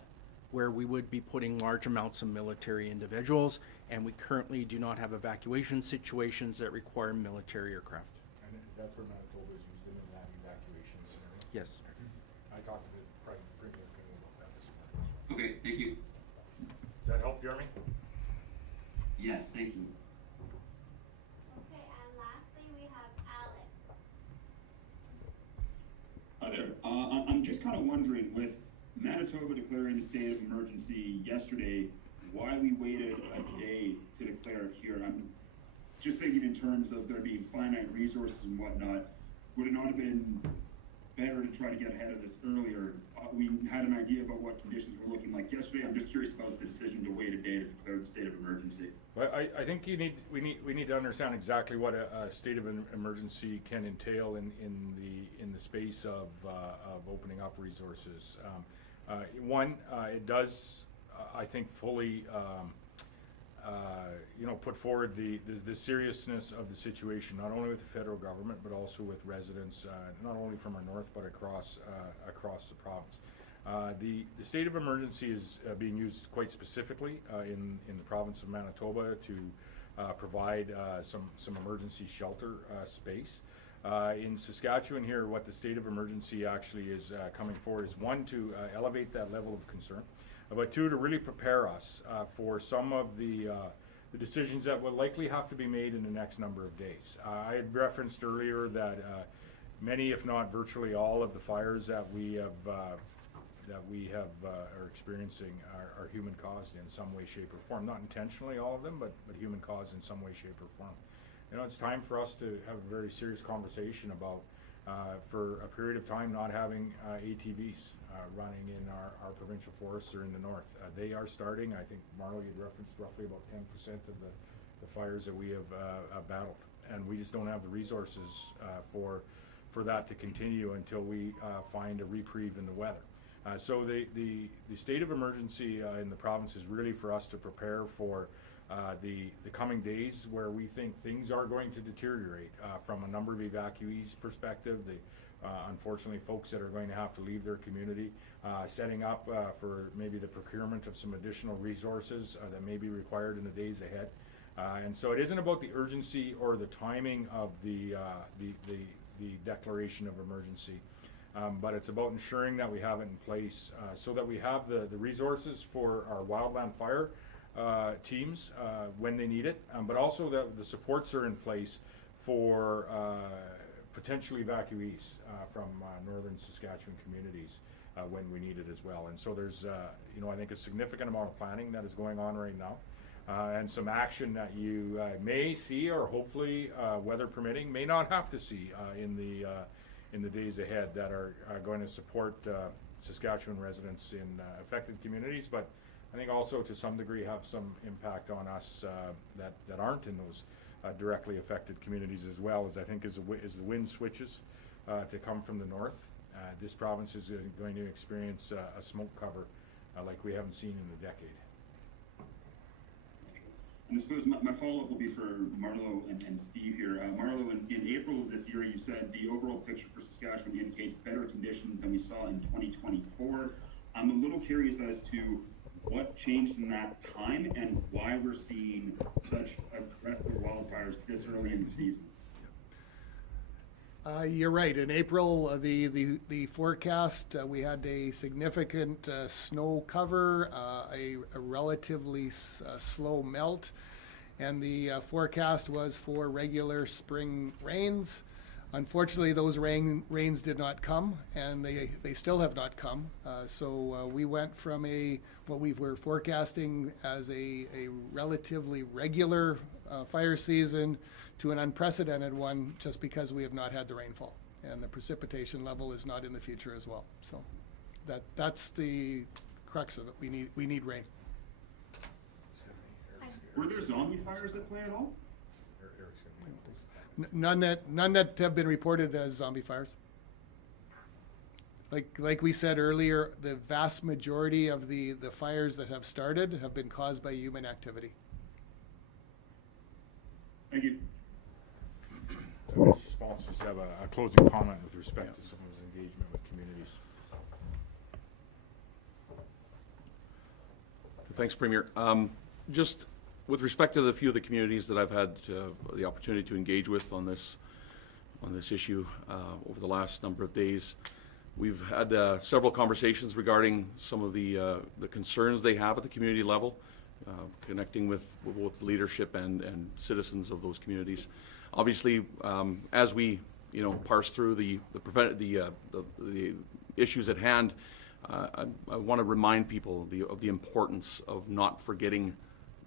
where we would be putting large amounts of military individuals, and we currently do not have evacuation situations that require military aircraft. And that's where Manitoba is used in that evacuation scenario. Yes. I talked to the Premier about that this morning as well. Okay, thank you. Does that help, Jeremy? Yes, thank you. Okay, and lastly, we have Alex. Hi there. I'm just kind of wondering, with Manitoba declaring a state of emergency yesterday, why we waited a day to declare it here. I'm just thinking in terms of there being finite resources and whatnot. Would it not have been better to try to get ahead of this earlier? We had an idea about what conditions were looking like yesterday. I'm just curious about the decision to wait a day to declare the state of emergency. Well, I think we need to understand exactly what a state of emergency can entail in the space of opening up resources. It does, I think, fully put forward the seriousness of the situation, not only with the federal government but also with residents, not only from our north but across the province. The state of emergency is being used quite specifically in the province of Manitoba to provide some emergency shelter space. In Saskatchewan here, what the state of emergency actually is coming forward is, one, to elevate that level of concern, but two, to really prepare us for some of the decisions that will likely have to be made in the next number of days. I had referenced earlier that many, if not virtually all, of the fires that we are experiencing are human caused in some way, shape, or form. Not intentionally, all of them, but human caused in some way, shape, or form. It's time for us to have a very serious conversation about, for a period of time, not having ATVs running in our provincial forests or in the north. They are starting, I think Marlo, you referenced roughly about 10% of the fires that we have battled. And we just don't have the resources for that to continue until we find a reprieve in the weather. So the state of emergency in the province is really for us to prepare for the coming days where we think things are going to deteriorate from a number of evacuees perspective. Unfortunately, folks that are going to have to leave their community, setting up for maybe the procurement of some additional resources that may be required in the days ahead. And so it isn't about the urgency or the timing of the declaration of emergency, but it's about ensuring that we have it in place so that we have the resources for our wildland fire teams when they need it, but also that the supports are in place for potential evacuees from northern Saskatchewan communities when we need it as well. And so there's, I think a significant amount of planning that is going on right now, and some action that you may see, or hopefully, weather permitting, may not have to see in the days ahead that are going to support Saskatchewan residents in affected communities, but I think also to some degree have some impact on us that aren't in those directly affected communities as well, as I think as the wind switches to come from the north. This province is going to experience a smoke cover like we haven't seen in a decade. And I suppose my follow-up will be for Marlo and Steve here. Marlo, in April of this year, you said the overall picture for Saskatchewan indicates better conditions than we saw in 2024. I'm a little curious as to what changed in that time and why we're seeing such aggressive wildfires this early in the season. You're right. In April, the forecast, we had a significant snow cover, a relatively slow melt, and the forecast was for regular spring rains. Unfortunately, those rains did not come, and they still have not come. So we went from what we were forecasting as a relatively regular fire season to an unprecedented one, just because we have not had the rainfall, and the precipitation level is not in the future as well. So that's the crux of it. We need rain. Were there zombie fires at play at all? None that have been reported as zombie fires. Like we said earlier, the vast majority of the fires that have started have been caused by human activity. Thank you. Sponsors have a closing comment with respect to someone's engagement with communities. Thanks, Premier. Just with respect to the few of the communities that I've had the opportunity to engage with on this issue over the last number of days, we've had several conversations regarding some of the concerns they have at the community level, connecting with both leadership and citizens of those communities. Obviously, as we parse through the issues at hand, I want to remind people of the importance of not forgetting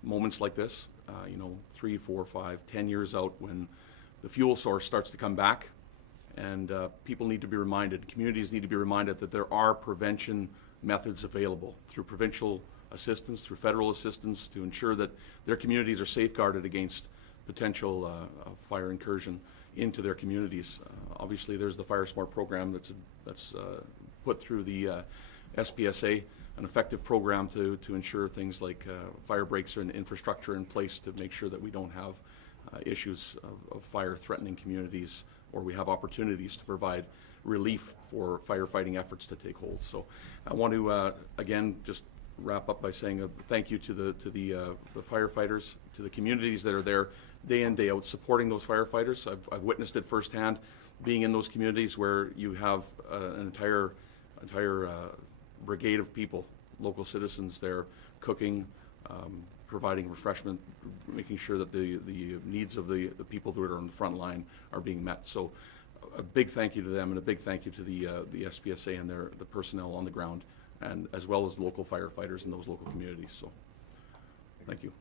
moments like this. 3, 4, 5, 10 years out, when the fuel source starts to come back, and people need to be reminded, communities need to be reminded that there are prevention methods available through provincial assistance, through federal assistance, to ensure that their communities are safeguarded against potential fire incursion into their communities. Obviously, there's the Fire Smart program that's put through the SPSA, an effective program to ensure things like fire breaks and infrastructure in place to make sure that we don't have issues of fire threatening communities, or we have opportunities to provide relief for firefighting efforts to take hold. So I want to again just wrap up by saying a thank you to the firefighters, to the communities that are there day in, day out supporting those firefighters. I've witnessed it firsthand, being in those communities where you have an entire brigade of people, local citizens there, cooking, providing refreshment, making sure that the needs of the people who are on the front line are being met. So a big thank you to them, and a big thank you to the SPSA and the personnel on the ground, and as well as local firefighters in those local communities. So thank you.